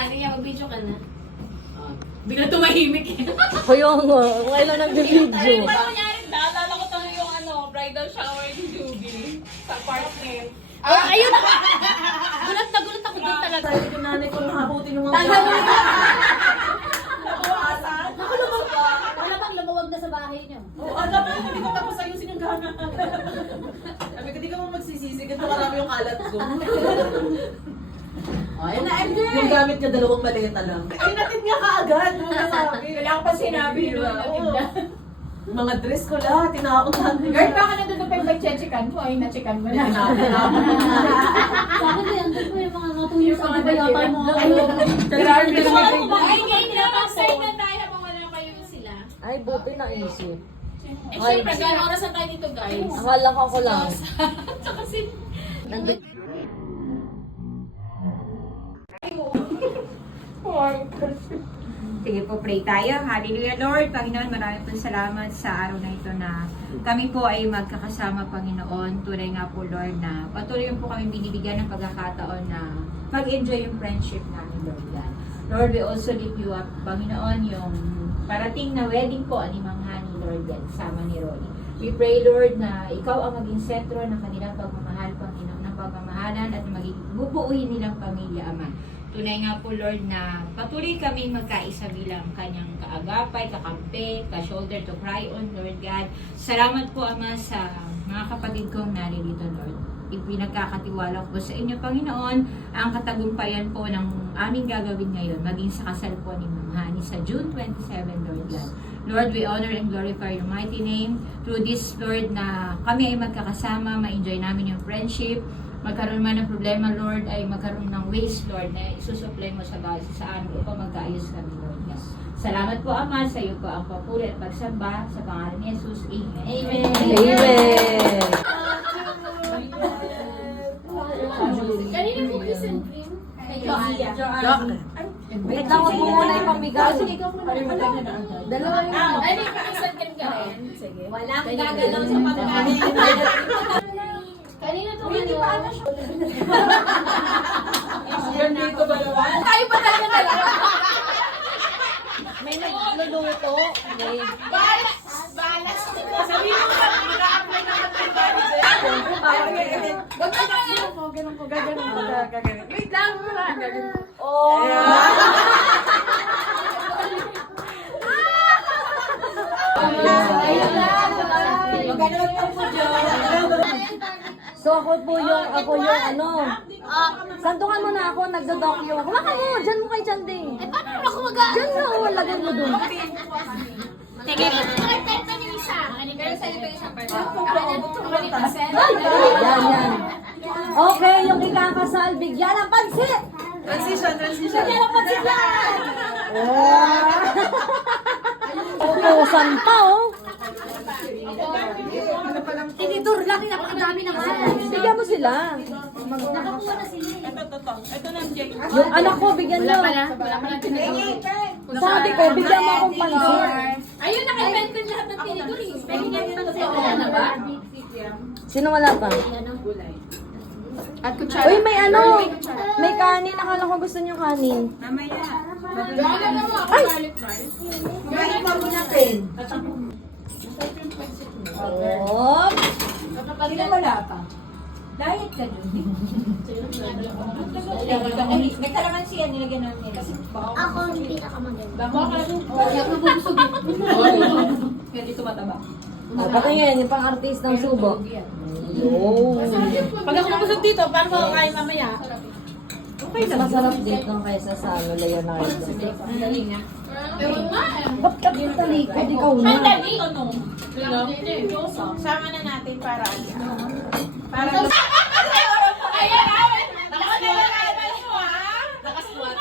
Kaya mag-video ka na. Bigla tumahimik eh. Ako yung kailan nag-video. Ay, paano nangyari? Naalala ko tuloy yung bridal shower ni Juby sa apartment. Ayun! Gulat na gulat ako doon talaga. Sabi ko nanay ko nakabuti ng mga Wala bang lumawag na sa bahay niyo? Oo, alam mo, hindi ko tapos ayusin yung gana. Sabi ko, di ka mo magsisisi. Ganito marami yung kalat ko. Ay, na-MJ! Yung gamit niya, dalawang maleta lang. Ay, natin nga kaagad. Wala ko pa sinabi yun. Mga dress ko lahat, tinakot natin. Girl, baka nandun na pa yung nag-checkan mo. Ay, na-checkan mo na. Sa akin din, andun po yung mga natuyos sa ba yata yung mga Ay, ngayon nila na tayo habang wala kayo sila. Ay, buti na isip. Eh, syempre, gano'ng oras na tayo dito, guys? Akala ko ako lang. So, kasi... Nandito. Sige po, pray tayo. Hallelujah, Lord. Panginoon, marami po salamat sa araw na ito na kami po ay magkakasama, Panginoon. Tunay nga po, Lord, na patuloy po kami binibigyan ng pagkakataon na mag-enjoy yung friendship namin, Lord God. Lord, we also lift you up, Panginoon, yung parating na wedding po ni Mang Hani, Lord God, kasama ni Ronnie. We pray, Lord, na ikaw ang maging sentro ng kanilang pagmamahal, Panginoon, ng pagmamahalan at maging bubuuhin nilang pamilya, Ama. Tunay nga po, Lord, na patuloy kaming magkaisa bilang kanyang kaagapay, kakampi, ka-shoulder to cry on, Lord God. Salamat po, Ama, sa mga kapatid kong naririto, Lord. Ipinagkakatiwala ko po sa inyo, Panginoon, ang katagumpayan po ng aming gagawin ngayon, maging sa kasal po ni Ma'am Hani sa June 27, Lord God. Lord, we honor and glorify your mighty name. Through this, Lord, na kami ay magkakasama, ma-enjoy namin yung friendship, magkaroon man ng problema, Lord, ay magkaroon ng ways, Lord, na isusupply mo sa bawat sa amin upang magkaayos kami, Lord. Yes. Salamat po, Ama, sa iyo po ang papuri at pagsamba sa pangalan ni Jesus. Amen. Amen. Amen! Kanina po kiss and cream. Kay Joanne. Wait lang, huwag mo muna ipamigay. Dalawa yung ay, may pa-kiss and cream ka rin. Sige. Walang gagalaw sa pagkain. Kanina to ano? Dito ba naman? Tayo pa talaga talaga. May nagluluto. May... Balas! Balas! Sabihin mo na, mag-a-apply naman tayo balas. Wag na ganun po, gaganon. Wait lang, wala. Oh! Ayun lang. Magaganon lang po dyan. So ako yung ano. Santungan mo na ako, nagdo-docu ako. Wala ka mo, dyan mo kay Chanding. Eh, paano naman ako mag-a- Dyan na, lagay mo dun. Sige, mag-tenta niyo isa. Pero sa'yo pa isang part. Yan. Okay, yung ikakasal, bigyan ng pansit! Transition. Bigyan ng pansit yan! Utusan pa, oh. Tinitur lang, napakadami naman. Bigyan mo sila. Nakakuha na sila. Yung anak ko, bigyan mo. Wala pala Sabi ko, bigyan mo akong pansit. Ayun, naka-invented lahat ng tinidor eh. Pwede niya rin wala na ba? Sino wala pa? At kutsara. Uy, may ano. May kanin. Akala ko gusto niyo kanin. Gana na mo ako garlic rice. Kain pa muna, Pen. Op. Sino wala pa? Diet ka dun. May kalamansi yan, nilagyan namin. Kasi baka Ako ang pinakamaganda. kaya dito mataba. Patingin, yung pang-artist ng subo. Oh. Pag ako nabusog dito, paano ko kain mamaya? Okay lang. Masarap dito kaysa sa ano, Leonardo. Dali nga. Pero nga eh. Ba't ka talikod? Ikaw na. Ang dali, ano? Sama na natin para para ayan, ayan. Nakaswat mo, ha? Nakaswat.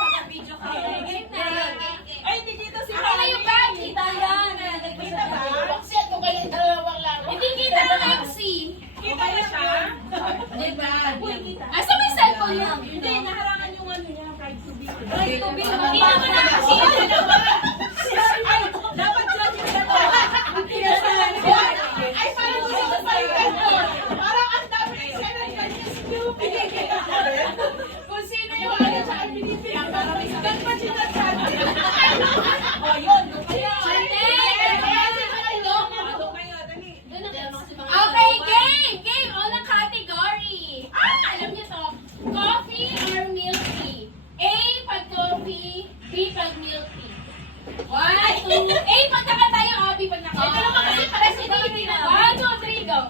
Naka-video ka. Ay, hindi dito si Mami. Ano yung bag? Kita yan. Kita ba? Baksit ko kayo dalawang laro. Hindi kita na Lexi. Kita ba siya? Diba? Asa may cellphone lang? Hindi, naharangan yung ano niya. Right to be. Kita mo na kasi. Ay, dapat siya dito. Ay, paano ko sa 1, 2, 8. Pagkaka tayo, Abby. Pagkaka. Ito naman kasi para si David na. 1, 2, 3, go.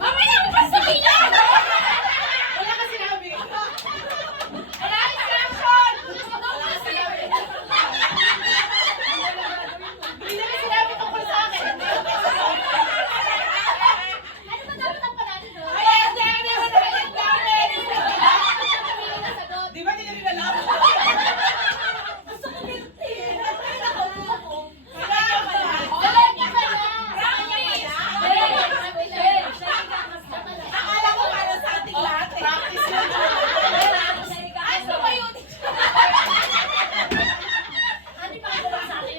Mamaya mo pa sabihin na! Wala ka sinabi. Wala ka instruction! Ito ka sinabi. Hindi na sinabi tungkol sa akin. Ano ba dapat ang panalo doon? Ay, hindi mo na yung gamit. Di ba hindi na rinalap? Gusto ko guilty. Wala niya ba na? Akala ko para sa ating lahat eh. Practice yun. Ano ba yun? Ano pa ako sa akin?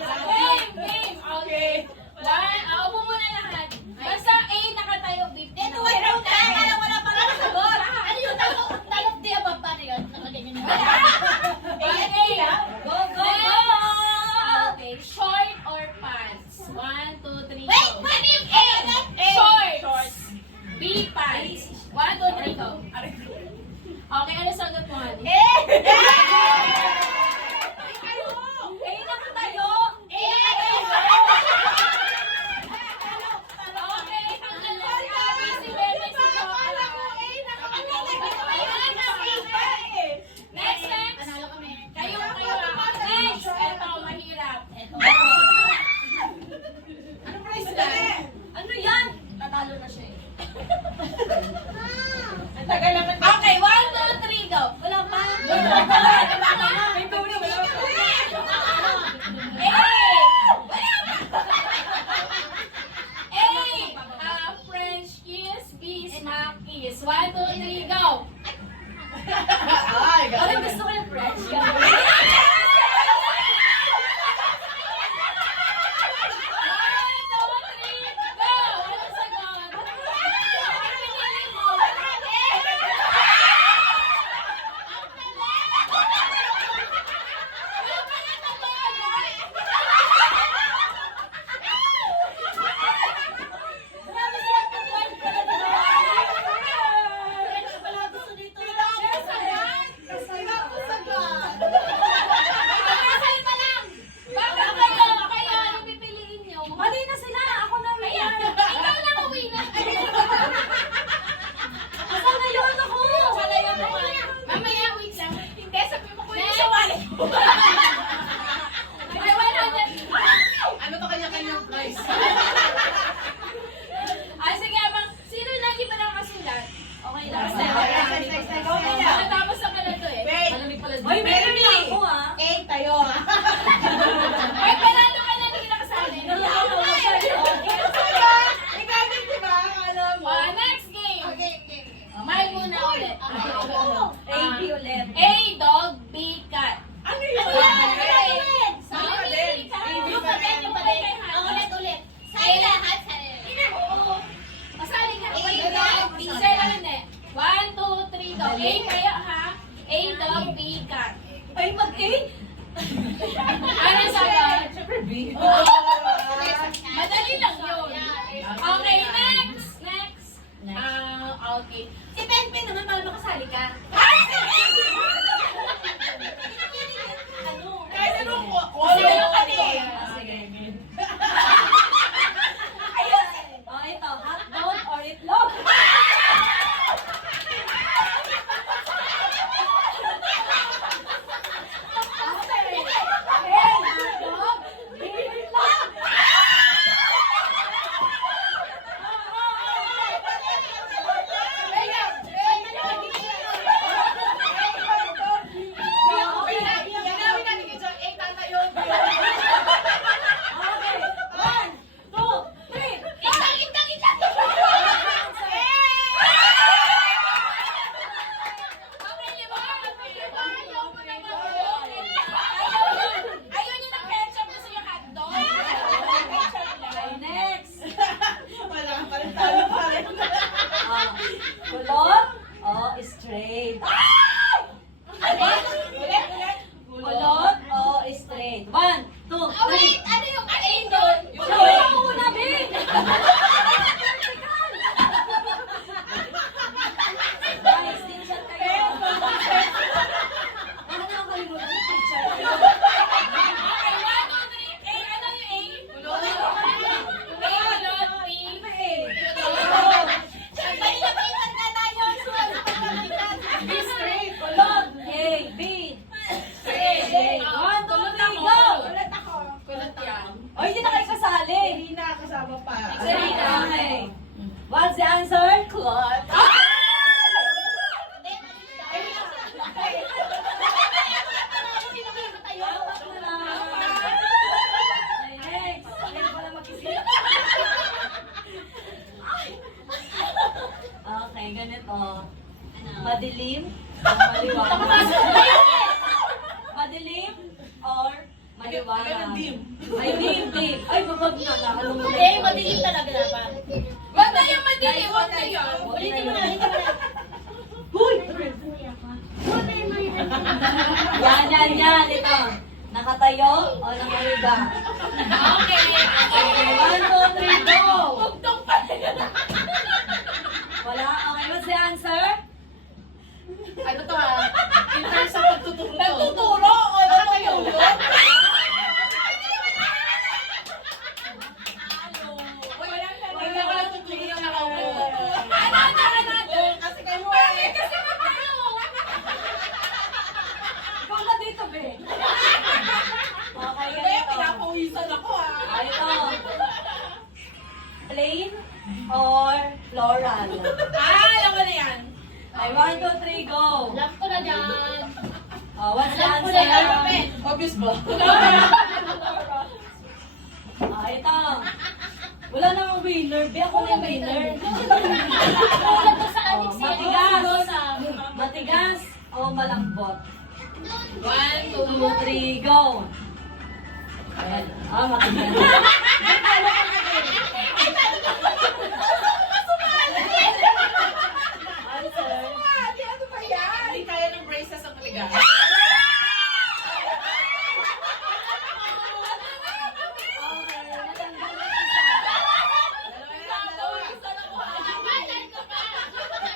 Game! Okay. Upo muna lahat. Basta A, nakatayo, B. Ito, wait, wala pa lang sagot. Ano yung tanong di above pa na yun? Nakaganyan yun. Go, go, go! Okay, short or pants? 1, 2, 3, go. Wait, ano yung A? Shorts. B, pants. 1, 2, 3, go. Okay, ano sagot mo, Ali? A! A, nakatayo. A, nakatayo. Okay, ang alam si Abby, si Bebe, si Joanna. Next. Panalo kami. Kayo. Next. Ito, mahirap. Ito. Ano prize na? Ano yan? Tatalo na siya eh. Ang tagal naman. Okay, 1, 2, 3, go. Wala pa. Madilim o maliwanag? Madilim or maliwanag? Ay, dim. Ay, babag na. Ano mo na yun? madilim talaga dapat. Wag na yung madilim, wag na yun. Ulitin mo na. Yan. Ito. Nakatayo o nakahiga? Okay. 1, 2, 3, go! Bugtong pa rin. Wala? Okay, what's the answer? Ano to ha? In terms of pagtuturo to. Nagtuturo o natuturo? Walang tuturo na nakaupo. Kasi kayo eh. Kasi Ikaw na dito, be. Okay, ganito. pinapawisan ako ah. Ito. Plain or floral? Alam ko na yan. Ay, 1, 2, 3, go! Alam ko na dyan. Oh, what's the Alam ko na answer? yan. Obvious ba? Ito. Wala namang winner. Be, ako na yung winner. Tulad ko sa Oh, matigas o malambot? 1, 2, 2, 3, go! Ayan. Matigas. Answer. Ano ba yan? Hindi kaya ng braces ang matigas.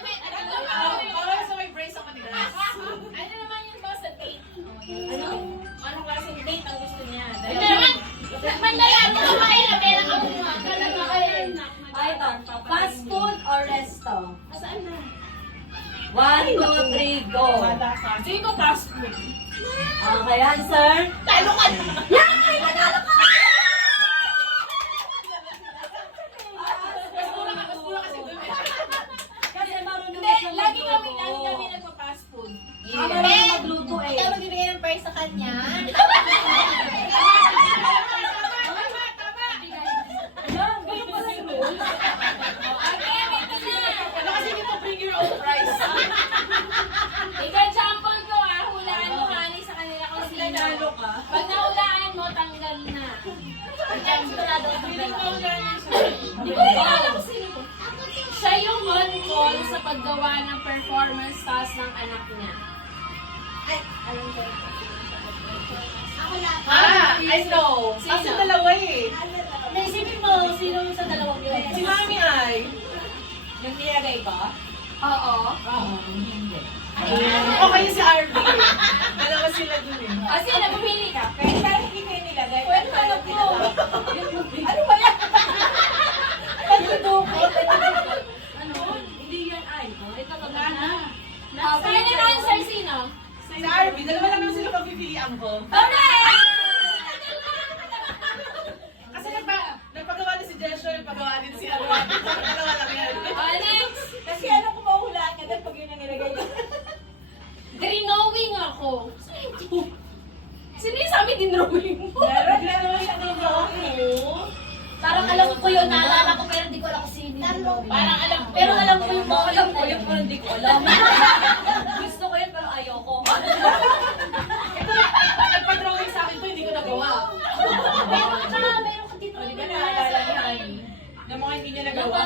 Bawal sa may brace ang matigas. Ano naman yung boss sa date? Ano? Anong klaseng date ang gusto niya? Mandala mo kumain na pera ka mo. Ito. Fast food or resto? Saan na? 1, 2, 3, go! Sige ko fast food. Okay, answer? Talo ka! Kasi marunong Hindi, siya lagi magluto. kami nagpa-fast food. Marunong magluto eh. Ikaw magbibigay ng prize sa kanya. Yan, ganyan pala yung rule. Ano kasi dito, bring your own price. Ika-sample ko hulaan mo kani sa kanila kung sino. Nanalo ka. Pag nahulaan mo, tanggal na. Hindi ko ganyan siya. Hindi ko rin alam kung sino to. Siya yung on call sa paggawa ng performance task ng anak niya. I know. Sino? Kasi dalawa eh. Naisipin mo, sino sa dalawang yun? Si Mami ay. Yung nilagay ko? Oo. O kayo si RV. Dalawa sila dun eh. Sino? Pumili ka. Kahit kahit hindi ko yung nilagay. Pwede ka na po. Ano ba yan? Nagdudukot. Ano? Hindi yan ay. Ito to na. Final answer, sino? Si RV, dalawa lang naman sila pagpipilian ko. Correct! Kasi nagpagawa ni si Joshua, nagpagawa din si Arwan. Dalawa lang yan. Next. Kasi alam ko mahulaan ka dahil pag yun ang nilagay ko. Drawing ako. Sino yung sa amin dinrawing mo? Meron siya dito. Parang alam ko yun, naalala ko pero hindi ko alam kung sino. Parang alam ko. Pero alam ko yung mga Alam ko yun pero hindi ko alam. Gusto ko yun pero ayoko. Nagpa-drawing sa akin to, hindi ko nagawa. meron ka dito. Hindi ka naalala yan. Yung mga hindi niya nagawa.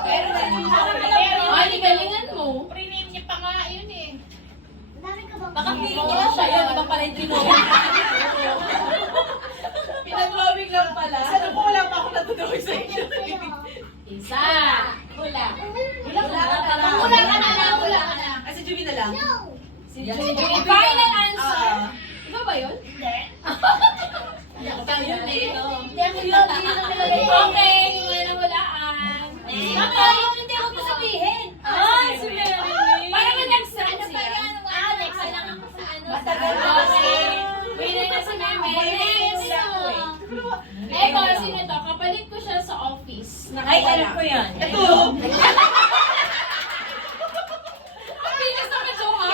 Pero Ay, galingan mo. Pre-name niya pa nga yun eh. Baka feeling niya siya yun. Iba pala yung drawing. Pinag-drawing lang pala. Sana po wala pa ako natudrawing sa inyo. Isa. Hula. Wala ka na. Hula ka na. Ah, si Juby na lang. Si Julie. Final answer. Ah. Iba ba yun? Ikaw yun eh. Hindi ako yun, hindi yun ang nilagay ko. Okay, hindi mo na hulaan. Ako yung hindi ako ko sabihin. Ay, si Mary. Parang nag-send siya. Next na lang ako sa ano. Matagal na Okay. Winner na si Meme. Next. Eto, sino to? Kapalit ko siya sa office. Ay, alam ko yan. Ito. Ang bilis naman, Joha.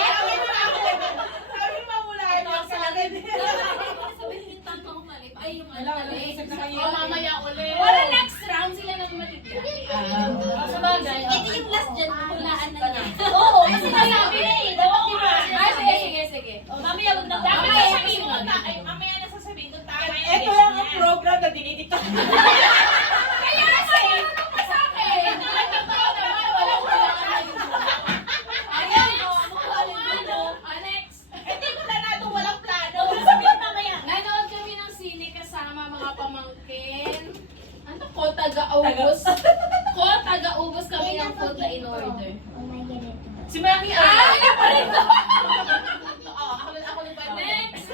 Sabi mo mula ito sa akin. Sabihin yung tantong mali. Ay, yung Wala, naisip na kayo. O, mamaya ulit. Wala next round, sila naman matitira. Sa bagay. Ito yung last dyan, hulaan na niya. Oo. yung sinasabi na eh. Dapat di ba? Sige. Mamaya wag na. Dapat Mamaya yung sabihin mo. Mamaya na sasabihin ko tama yung Ito guess lang ang niya. program na dinidikta. Kaya kasi, ano pa sa akin? Totoo naman, walang Ayan, next. Hindi ko na nato walang plano. Sabihin mamaya. Nanood kami ng sine kasama mga pamangkin. Ano ko, taga-ubos? Taga-ubos kami ng food na in-order. Si Mami Ah, yan pa rin to. Oo, ako lang ba? Next.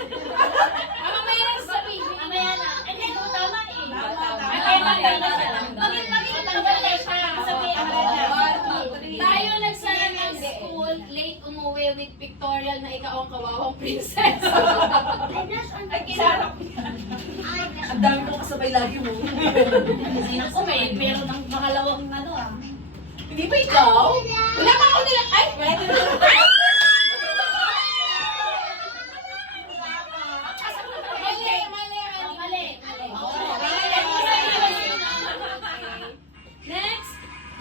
Mamaya na sasabihin. Mamaya na. Hindi ko tama eh. Tayo nagsara ng school, late umuwi with pictorial na ikaw ang kawawang princess. Ay, kinarap. Ang dami kong kasabay lagi mo. Sino ko may meron ng pangalawang ano ah. Hindi ba ikaw? Wala pa ako nila. Ay! Next,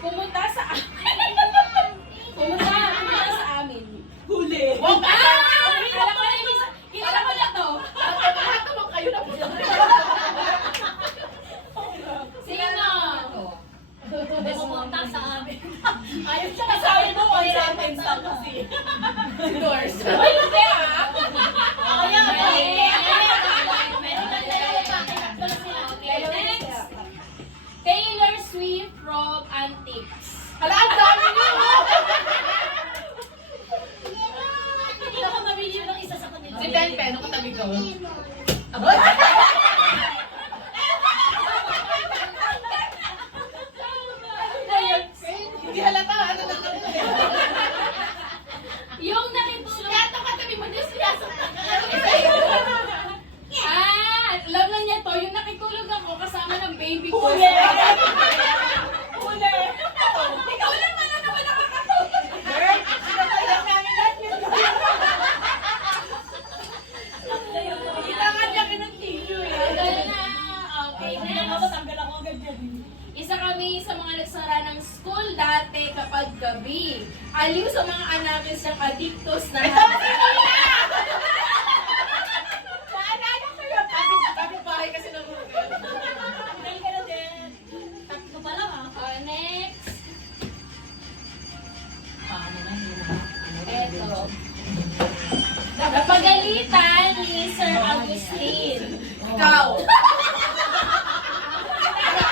pumunta sa amin. Pumunta sa amin. Huli. Kilala ko na to. Lahat naman kayo na po. Sino? Pumunta sa amin. Ayun siya kasabi mo, ay sentence lang kasi. Doors. Ay, hindi ah. Next, Taylor Swift from Antiques. Hala, ang dami niyo! Hindi ako mabili ng isa sa kanila. Si Pepe, ano katabi ko? Hindi halata, ano na Yung nakitulog. Yato katabi mo, Diyos alam na niya to, yung nakitulog ako kasama ng baby ko. Huli! Huli! Ikaw lang na naman nakakatulog. Girl, sinasayang namin lahat yun. Kailangan niya kinag-tissue eh. Tagal na. Okay, next. Tanggal ako agad yan. Isa kami sa mga nagsara ng school dati kapag gabi. Aliw sa mga anak siyang adictos na Naalala ko yun. Kapit bahay kasi ng Google. Dahil ka na din. Tatlo pa lang ah. Next. Eto. Napagalitan ni Sir Agustin. Ikaw.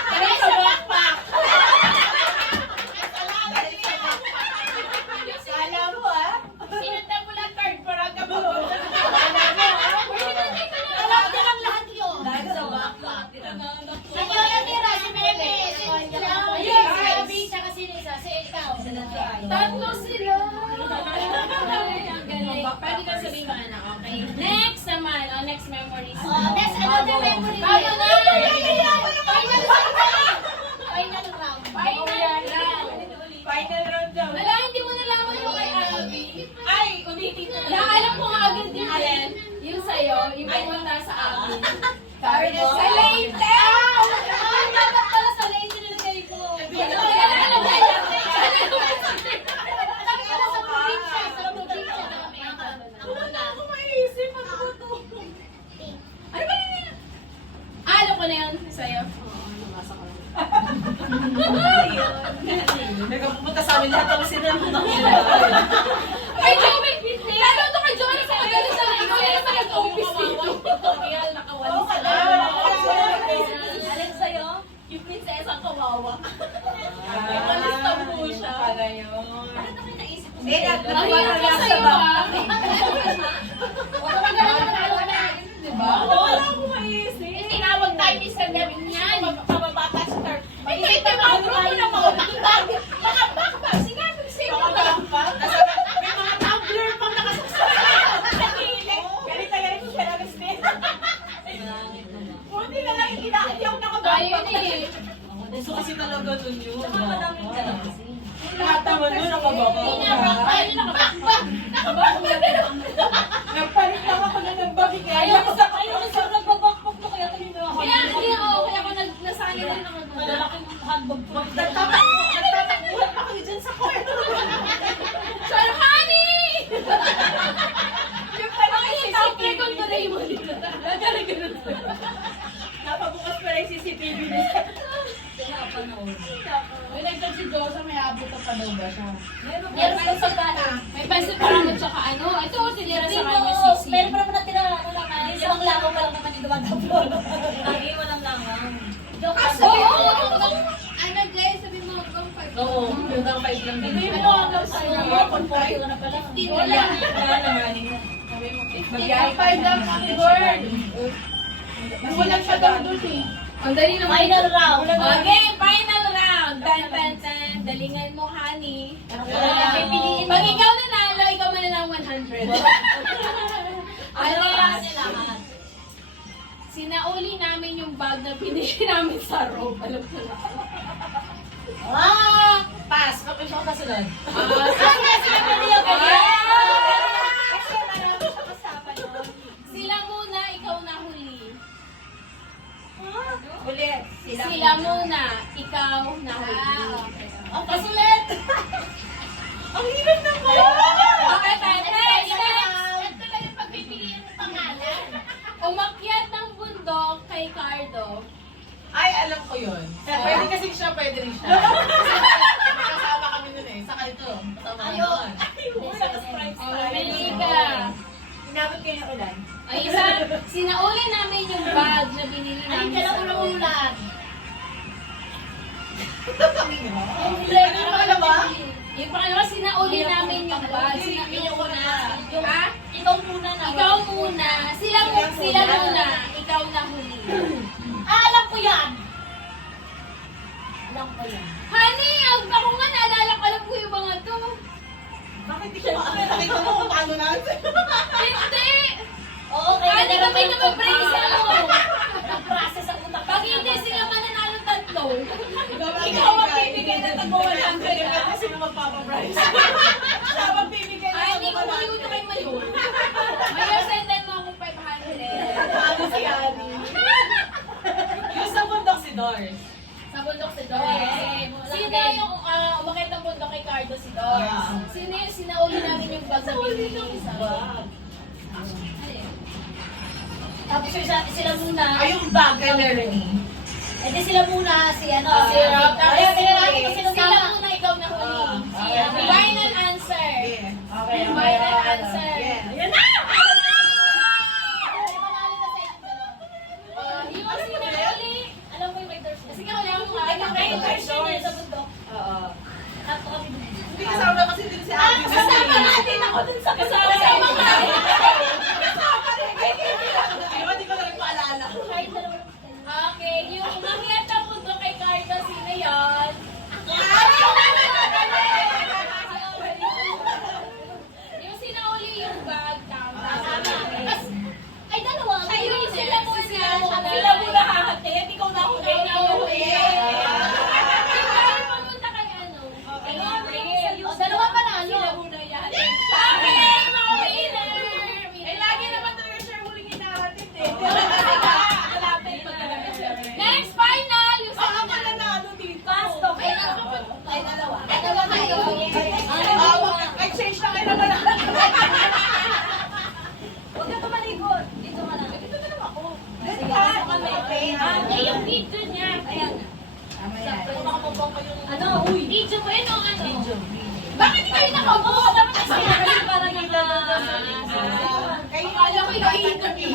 Dahil sa backpack. Alam mo ah. Sinundan mo lang card para ka ba? Alam mo ah. Alam ko lang lahat yun. Dahil sa backpack. Ang yun ang tira, si Bebe. Ayun, si Abby, tsaka si Lisa. Si ikaw. Tatlo sila. Ang galing. Pwede ka sabihin mga anak, okay? Next naman, next memories. Next, another memory. Bago na! Final round. Final round. Final round daw. Wala, hindi mo nalaman yung kay Abby. Ay, ulitin ko. Naalam ko nga agad yung alin, yung sa'yo, yung pumunta sa Abby. Sabi mo? Sa late! Ay, dapat pala sa lady nilagay ko. Sabi ko na sa probinsya. Sa probinsya namin. Wala ako maisip. Ano ba to? Ano ba yun? Alam ko na yun sa'yo. Nagpupunta sa amin lahat ako sinunod ng Ay, Joey! Lalo ito kay Joey sa magaling sa ikaw yung sa nag-office dito. tutorial, nakawali sa Alin sa'yo? Yung prinsesa kawawa. Malista po siya. Para yun. Eh, Mahirap ka sa'yo ah. Wala ka ganun na di ba? Wala akong maisip. Tinawag tayo ni Sir David niyan. Pababata sa start. Hindi, tinawag mo na mga backpack. Sinabi ko sa'yo. Mga backpack. May mga tumbler pang nakasasama. Sa gilid. Galit na galit ko siya lang Steve. Buti na lang hindi ako nakabackpack. Ayun eh. Gusto kasi talaga nun yun. Madaming ka lang kasi. Lahat naman nun nakabackpack. Ayun na nakabackpack. Nakabackpack. Nagpalit lang ako na ng bagi kaya. Ayaw ko sa nagbabakpak mo kaya tingin mo ako. Kaya ako nasanay din ako. Malalaking handbag ko. Nagtatakbuhan pa kayo dyan sa court. Sana pa daw ba siya? Meron pa pagkain. May pansit para mo tsaka ano. Ito, tinira sa kanya sisi. Meron pa naman natira, ano lang, isang langaw pa lang naman yung dumadablo. Lagi mo ng langaw. Joke Oo, lang. ano guys, sabi mo hanggang 5. Oo, hanggang 5 lang din. Hindi mo hanggang sa'yo. Konforte ka na pala. Wala. Wala naman. Mag-5 lang kami, Gord. Walang pa daw doon eh. Ang dali naman. Final round. Okay, final round. Tan, tan, tan. Dalingan mo, honey. Pipiliin mo. Pag ikaw nanalo, ikaw mananang 100. Ano yan? Sinauli namin yung bag na binili namin sa Rob. Alam ko na. Pass. Kapag siya kasunod. Sila muna, ikaw na huli. Ulit. Sila muna, ikaw na huli. Ang pasulit! Ang hirap na po! Okay, tayo. Ito lang yung pagpipiliin ng pangalan. Umakyat ng bundok kay Cardo. Ay, alam ko yun. Pwede kasi siya, pwede rin siya. Kasama kami nun eh. Saka ito. Kasama kami nun. Pili ka. Inabot kayo ng ulan. Ay, isa, sinauli namin yung bag na binili Ay, namin ka sa lang unang Rob. ulan. Ano pangalawa? Yung pangalawa, sinauli namin yung bag. Yung una. Ha? Ikaw muna na. Ikaw muna. Sila muna. Ikaw na huli. Alam ko yan! Alam ko yan. Honey, ako nga naalala ko alam ko yung mga to. Bakit di ko makakita? Nakita mo kung paano natin. Hindi! Oo, kaya Honey, kami na mag-brace ako. Nag-process ang utak. Pag hindi sila mananalo tatlo. Ikaw ang bibigay na tag-100 kasi na magpapaprice. Siya ang bibigay na Ay, hindi ko maluto kay Mayor. Mayor, sendan mo akong 500. Ano si Ani? Yung sa bundok si Doris. Sa bundok si Doris. Sino yung umakit ng bundok kay Cardo si Doris? Sino yung sinauli namin yung bag na binili sa Tapos sila muna. Ay, yung bag kay Lerny. Eh di sila muna, si ano. Si Rob. Kaya kailangan ko sila Sila muna, ikaw na huli. Final answer. Okay. Final answer. Yan na! Yung sinauli. Alam mo yung may Thursday. Kasi ikaw lang mo. Ay, may Thursday sa bundok. Oo. Kato kami. Hindi kasama kasi din si Ani. Kasama natin ako dun sa kasama. Kasama ka. Ayun, hindi ko na rin maalala. Kahit dalawa lang. Okay, yung umakyat ng mundo kay Cardo, sino yun? Yung sinauli yung bag, tama. Ay, dalawa. Ayun, sila muna. Sila muna hahatin. Ikaw na ako. Ikaw na huli. Ikaw pumunta kay ano? Kay April. O, dalawa pa na. Sila muna yan. Okay, mga winner! Lagi naman to yung share huling hinahatid eh. Malapit pa talaga siya. Next final! Yung sa Ako nanalo dito. Pasto. Ay, dalawa. Dalawa kayo. Exchange na kayo naman. Huwag ka tumalikod. Dito ka na. Dito na lang ako. Eh, yung video niya. Ayan. Ano? Uy. Video mo yun o ano? Bakit kayo nakaupo? Dapat kasi Parang Kayo akala ko yung interview.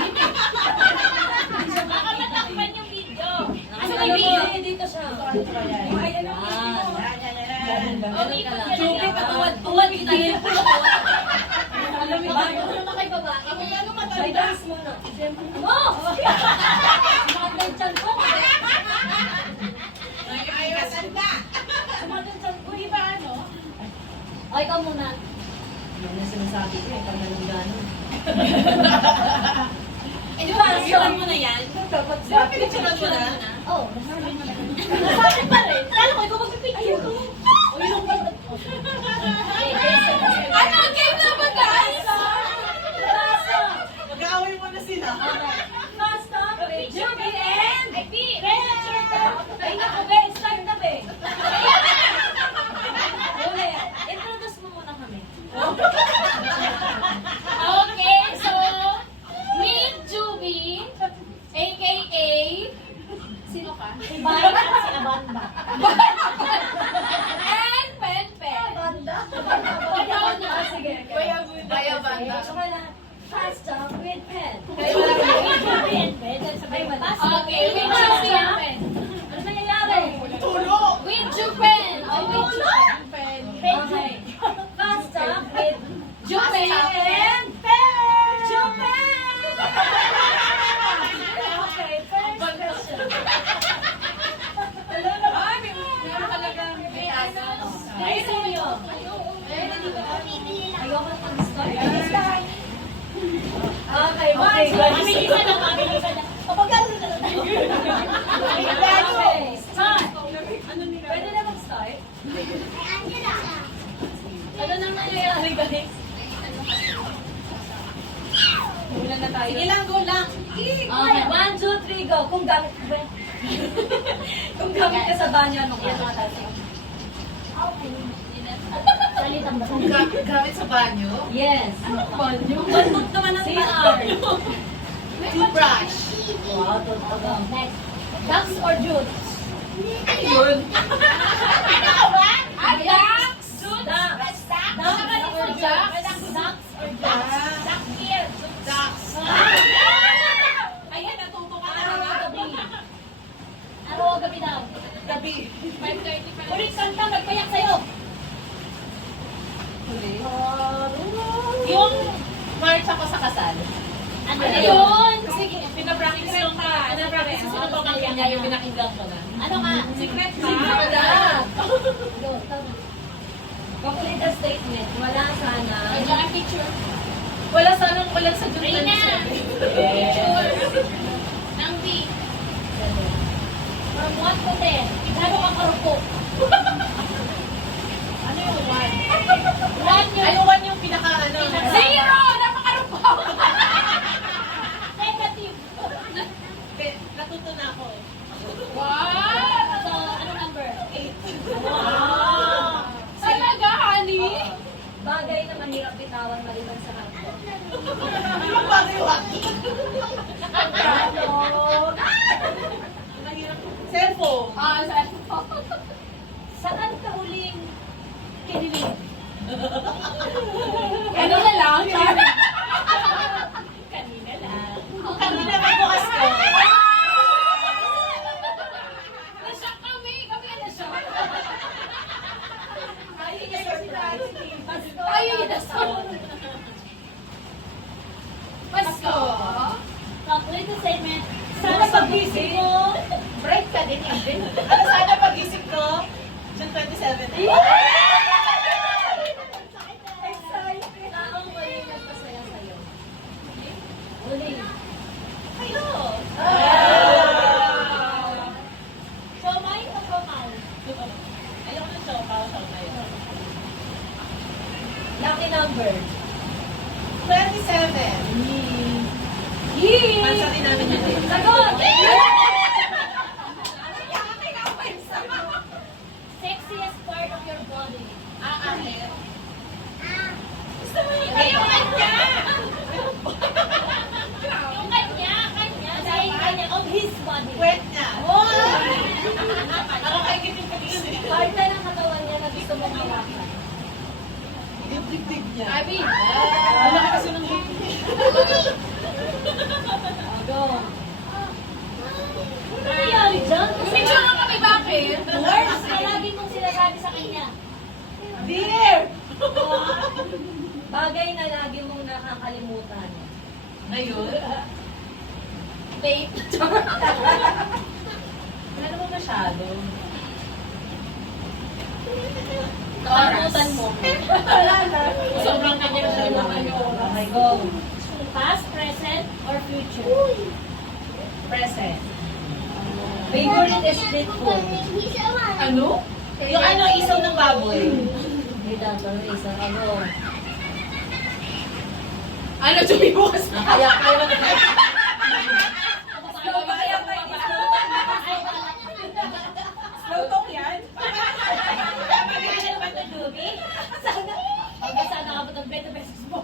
Baka matakpan yung video. Asa may video? Dito siya. Ay, ano? O, ikot ka Chupi lang. ka tuwad kita yun. Bago na kay babae. May dance muna. Oh! Sumagal chan ko. Sumagal chan ko. Di ba ano? Ay, ikaw muna. Yan na sinasabi ko eh. Pag ganun gano'n. Eh, di ba, picturean mo na yan? Pinicturean mo na? Oo, nasabi mo na. Nasabi pa rin. Kala ko, ikaw magpipicture. O yung Ano? Game na ba, guys? Mag-aaway mo na sila. Basta, Juby and... Ay, P! Ay, naku, be. Start na, be. Uli, introduce mo muna kami. Okay, so, meet Juby, a.k.a. Sino ka? Si Banda, si Abanda. And Pen Okay, with Jupen. Ano nangyayari? Tulo! With Jupen. Oh, with Jupen. Okay. Fast talk with Jupen. Okay, first question. Ay, sa'yo. Ayoko na mag-start. Okay, one, two, Mabilisan na, mabilisan na. Kapag gano'n na lang. okay, start. Pwede na mag-start? Ano nang nangyayari, guys? Sige lang, go lang. Okay, 1, 2, 3, go. Kung gamit ka ba? Kung gamit ka sa banyo, anong ano? Salitang ba? Gamit sa banyo. Yes. Banyo? Bantot naman ang CR. Toothbrush. Wow, totoo. Next. Ducks or jutes? Yun. Ducks? Ducks. Ducks or jocks? Ducks or jocks? Duck here. Ducks. Ayan, natuto ka na. Araw o gabi daw? Gabi. 5:30 pa lang. Ulit kanta, magpayak sa'yo. Yung march ako sa kasal. Ano Ano yun? yun? Sige, pinapractice lang ka. Pinapractice ko na pamangkin niya yung pinakinggan ko na. Ano nga? Secret pa. Wala. Go, tama. Complete a statement. Wala sana. Nandiyan ang picture. Wala sanang ulan sa June Reyna. 27. Ng B. From 1 to 10, gano'n ka karupok? Ano yung one? 1 Ay, yun. yung one yung pinaka ano. Zero! Napakarupok! Negative. Natuto na ako eh. Wow! So, ano number? 8. Wow. Talaga, honey? Bagay na mahirap bitawan maliban sa kanto. Ano yung bagay yung Cellphone. Saan ka huling kinilig? Ano na lang? Kanina lang. Kanina may bukas ko. Nasyak kami! Kami ang nasyak! Ayaw niya sa Pasko. Ayaw niya sa Pasko! Complete statement. Sana pag-isip mo. Break ka din eh. Ano sana pag-isip ko? June 27. Taong ba yung nagpasaya sa'yo? Huling. Ayo. Siomay o siomay? Ayoko na show. Pao-show na yun. Lucky number. 27. Pansarin namin yun din. Sagot! Sexiest part of your body? Aakit. Gusto mo yung kanya? Yung kanya. Say kanya of his body. Wet niya. Ako kay Giting Pagin. Parte ng katawan niya na gusto mong hawakan. Yung dibdib niya. Abi! Wala ka kasi ng dibdib. Go. Ano nangyari dyan? Picture lang kami, bakit? Words na lagi mong sinasabi sa kanya. Dear! Bagay na lagi mong nakakalimutan. Ayun. Babe. Ano mo masyado? Kalimutan mo. Wala na. Sobrang kanya siya yung mga Okay, go. Past, present, or future? present. Favorite street food. Ano? Yung ano, isaw ng baboy. Hindi daw, pero isa. Ano? Ano, tumibukas na kaya kayo na. Slow ba kaya pa yung slow? Slow talk yan? Ano ba ito, Dubi? Sana ka ba ng beses mo?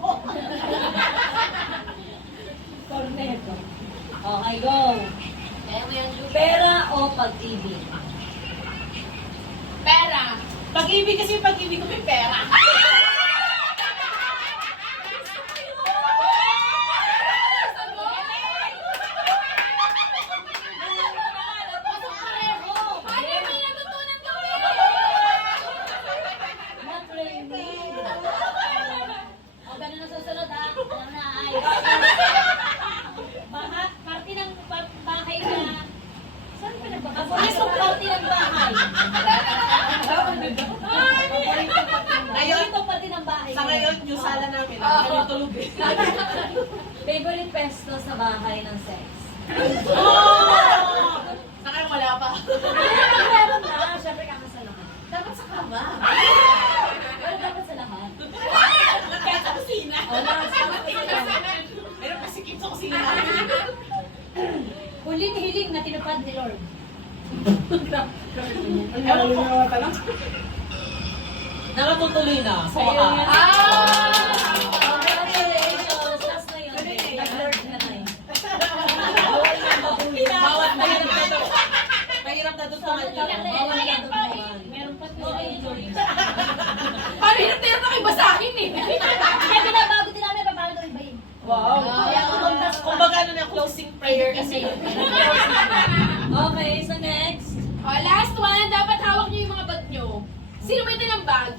Corneto. Okay, go. Kaya mo yan, Luke. Pera o pag-ibig? Pera. Pag-ibig kasi pag-ibig ko may pera. Favorite pesto sa bahay ng sex? Sa akin wala pa. Meron na. Siyempre kakasalahan. Dapat sa kama. Pero dapat sa lahat. Kaya sa kusina. O, last Meron pa sikip sa kusina. Huling hiling na tinupad ni Lord. Ewan ko. Nakatutuloy na. So, Congratulations! Last na yun. Nag-lord na na eh. Bawat mahirap na doon sa kanya. Bawal na tutuan. Meron pa Okay, Joy. Parang hirap na hirap na kayo basahin eh. Kaya binabago din namin paano ito ibahin. Wow. Kumbaga ano na closing prayer kasi yun. Okay, so next. Last one, dapat hawak niyo yung mga bag niyo. Sino may ng bag?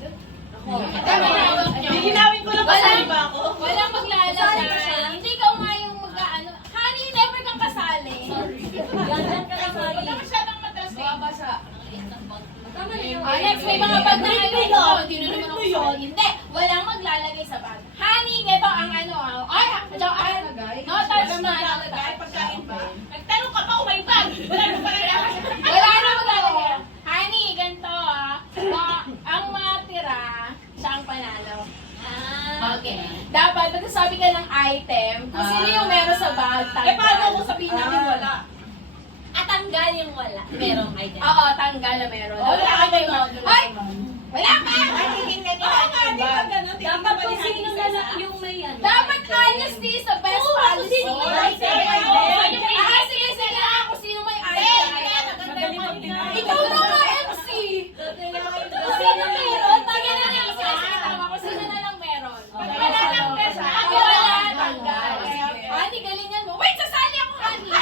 Dapat hawak niyo. Hihinawin ko lang kasali ba ako? Walang maglalagay. Hindi ikaw nga yung mag-ano. Honey, never kang kasali. Ganyan ka na, Mari. Wala masyadong matras eh. Babasa. Tama na yun. Next, may mga bag na ano ito. Hindi na naman ako soli. Hindi, walang maglalagay sa bag. Honey, ito ang ano. Ay, no touch na nakalagay. Pagkain ba? Nagtanong ka pa kung may bag. Wala na maglalagay. Honey, ganito ang matira, siya ang panalo. Okay. Dapat, magsasabi ka ng item. Kung sino yung meron sa bag, tanggal. Paano kung sabihin natin wala? Tanggal yung wala. Merong item. Oo, tanggal na meron. Wala ka kayo. Ay! Wala pa! Dapat kung sino na lang yung may ano. Dapat honesty is the best policy. Sige, sige. Kung sino may item. Ikaw na nga, MC! Kung sino meron, tagay na lang siya. Kung sino na lang meron. Pag wala lang meron. Pag wala, tanggal. Honey, galingan mo. Wait, sasali ako, honey.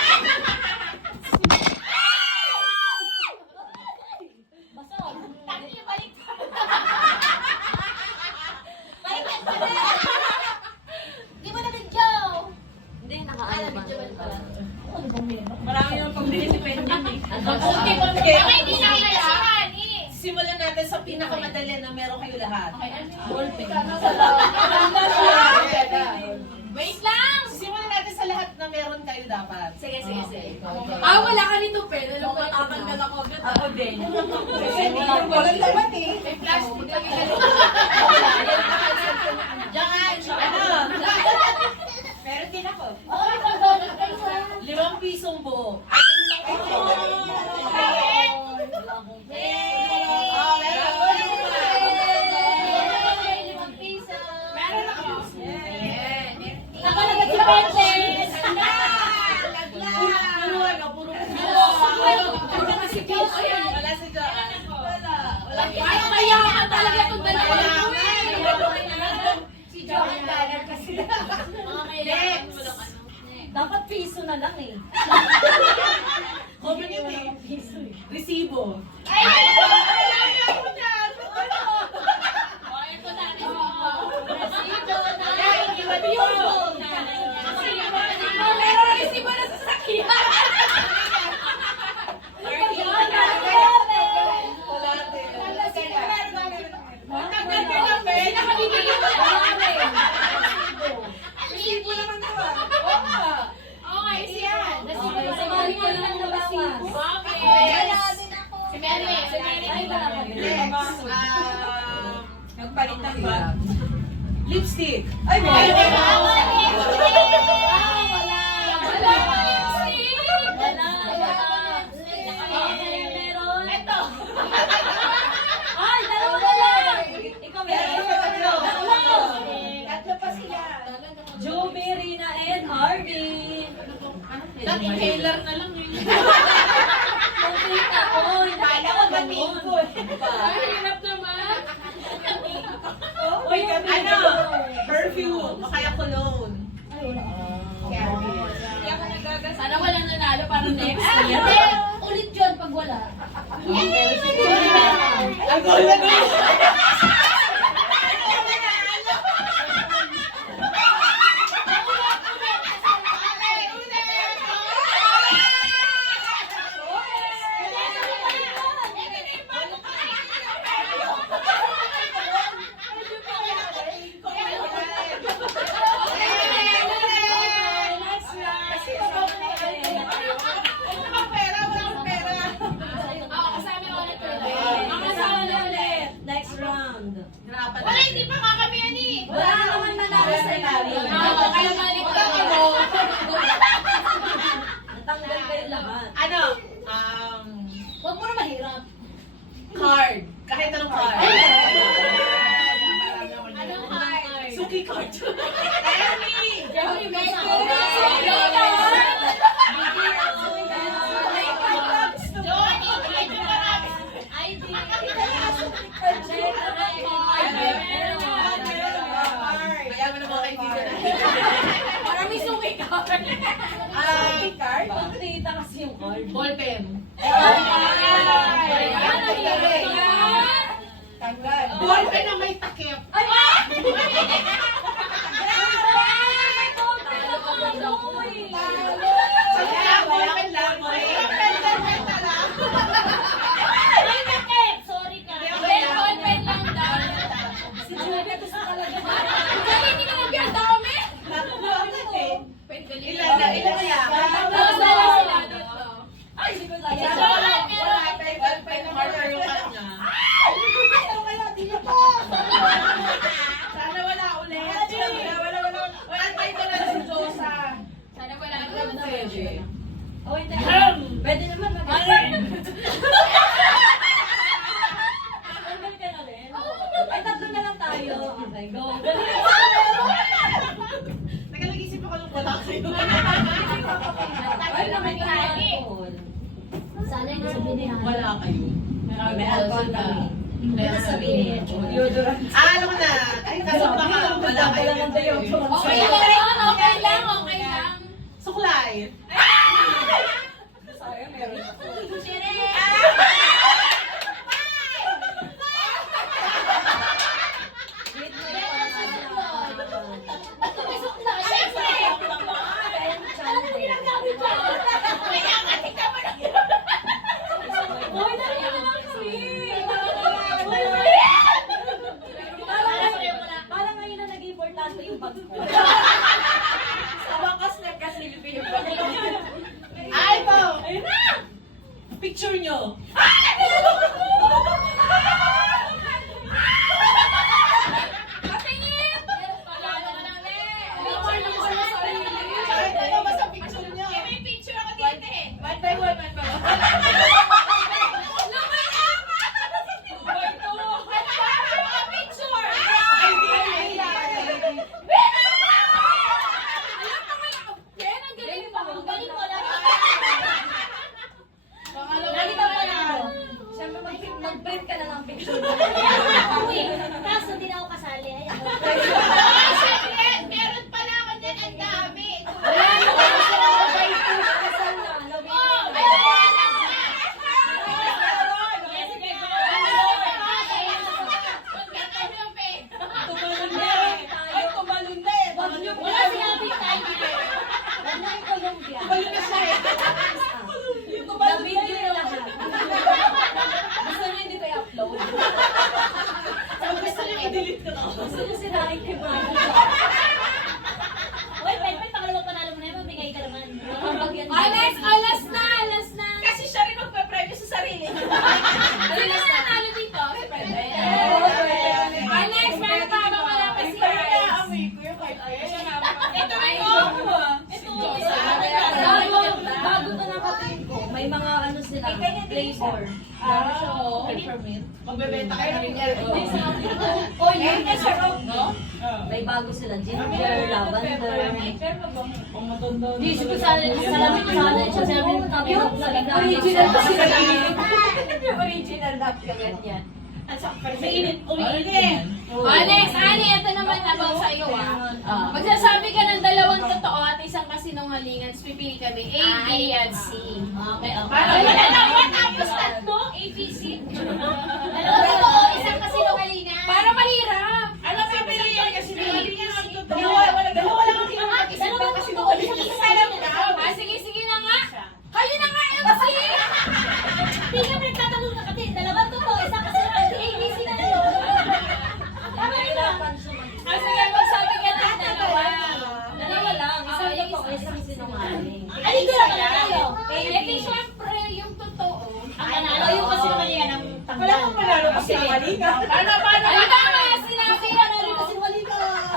Honey, balik ka. Balikan pa na. Di mo na video. Hindi, naka-ano ba? Marami nang pambili si Penny. Okay, hindi na kaya si honey. Simulan natin sa pinakamadali na meron kayo lahat. Wait lang. Simulan natin sa lahat na meron kayo dapat. Sige, sige, sige. Wala ka nito, pero alam ko tatanggal ako agad. Ako din. Walang laman eh. May plastic kami. Diyan, ano? Meron din ako. ₱5 buo. Meron ako. Nakalagay si Princess. Wala si Joanne. Ay, mayaman talaga itong dalawa ko eh. Si Joanne Banner kasi. Dapat piso na lang eh. Comment yun eh. Resibo. Meron na resibo na sa sakyan. Tanggal ka lang, Ben. Hindi na kami resibo naman naman. Okay, siyan. Okay, so Mari ka na lang nabawas. Okay. Si Mary. Si Mary. Ay, wala ka. Next. Nagpalit ng bag. Lipstick. Ay, meron. Wala. Okay, meron. Ito. Ay, dalawa na lang. Ikaw meron. Tatlo pa sila. Joby, Rina, and Harvey. Inhaler na lang yun. Kompita ko. Kala ko ba Ay, hirap naman. Uy, Ano? Perfume. O kaya cologne. Sana walang nanalo para next Hindi, year. ulit yun pag wala. Ang goal na goal. Okay, Huwag mo na mahirap. Card. Kahit anong card. Anong card? Suki card. Johnny, may Johnny, medyo marami. ID. Kaya mo na mga kaibigan natin. Marami suki ka. Card? Kita kasi yung card. Ballpen. Ballpen na may takip. Ballpen lang. Ay, nakit! Sorry ka. Pen lang daw. Si Julia gusto talaga ba? Dali, hindi naman yan dami. Ilan kaya? Tapos dala sila dito. Ay, hindi ko lagi. Ballpen na marker yung kanya. Sana wala ulit. Wala tayo na lang si Josa. Sana wala Ano nang pwede? Oh, hindi. Pwede naman mag- Ay, tatlo na lang tayo. Okay, go. Teka, nag-isip ako nung wala kayo. Ay, naman tayo. Sana yung sabihin niya. Wala kayo. May alcohol kami. Meron Sabihin niya. alam ko na. Ay, kasama ka. Wala kayo. Okay lang, okay lang, okay lang. Suklay. Sayang, meron ako. Parang ngayon na naging importante yung bag ko. Sa wakas nagkasilbi yung bag ko. Ay, ito. Picture nyo. Patingin! Palalo ka lang, Ay, ano ba sa picture nyo? May picture ako dito eh. One by one. Siyempre, mag-print ka na ng picture mo. Kaso hindi na ako kasali. Ayan. Meron pala ako dyan, ang dami. Wala sinabing tayo. Wala yung Columbia. Balik na siya. Na-video na lahat. Gusto niyo hindi ko i-upload. Gusto niya i-delete ko na. Gusto niyo sinahin kay Mami. Uy, Pen, pangalawa panalo mo na yun, mabigay ka naman. Last na. Kasi siya rin magpe-premyo sa sarili. Ano na nanalo dito? Next, meron pa ba wala pa si Ice? Ito na yun. Bago to nakaprint ko, may mga ano sila, flavor. Magbebenta kayo na rin yan. Oh, yun na siya, no? May bago sila, ginger, lavender. Hindi, siguro sana siya sabi mo kami. Original pa sila. Original na ganyan. Mainit, umiinit. Next, Ani, ito naman about sa iyo Magsasabi ka ng dalawang totoo at isang kasinungalingan. Pipili kami A, B, at C. Okay, Ay, dalawa tapos tatlo, A, B, C. Dalawa totoo, isang kasinungalingan. Para mahirap. Ano pipiliin kasi sinungalingan ang totoo. Dalawa lang ang tinangat. Dalawang totoo, isang kasinungalingan. Sige na nga. Kayo na nga, MC. Hindi nga nagtatanong na kasi. Dalawang totoo, isang kasinungalingan. ABC na yun. Nahirapan siya mag- Sige, magsabi ka ng dalawa. Dalawa lang, isang totoo, isang sinungaling. Alin ko lang pala tayo? Eh, syempre, yung totoo. Ang nanalo yung kasinungalingan ng tanggal. kasi sinungalingan. Paano? Ay, tama, sinabi na Ano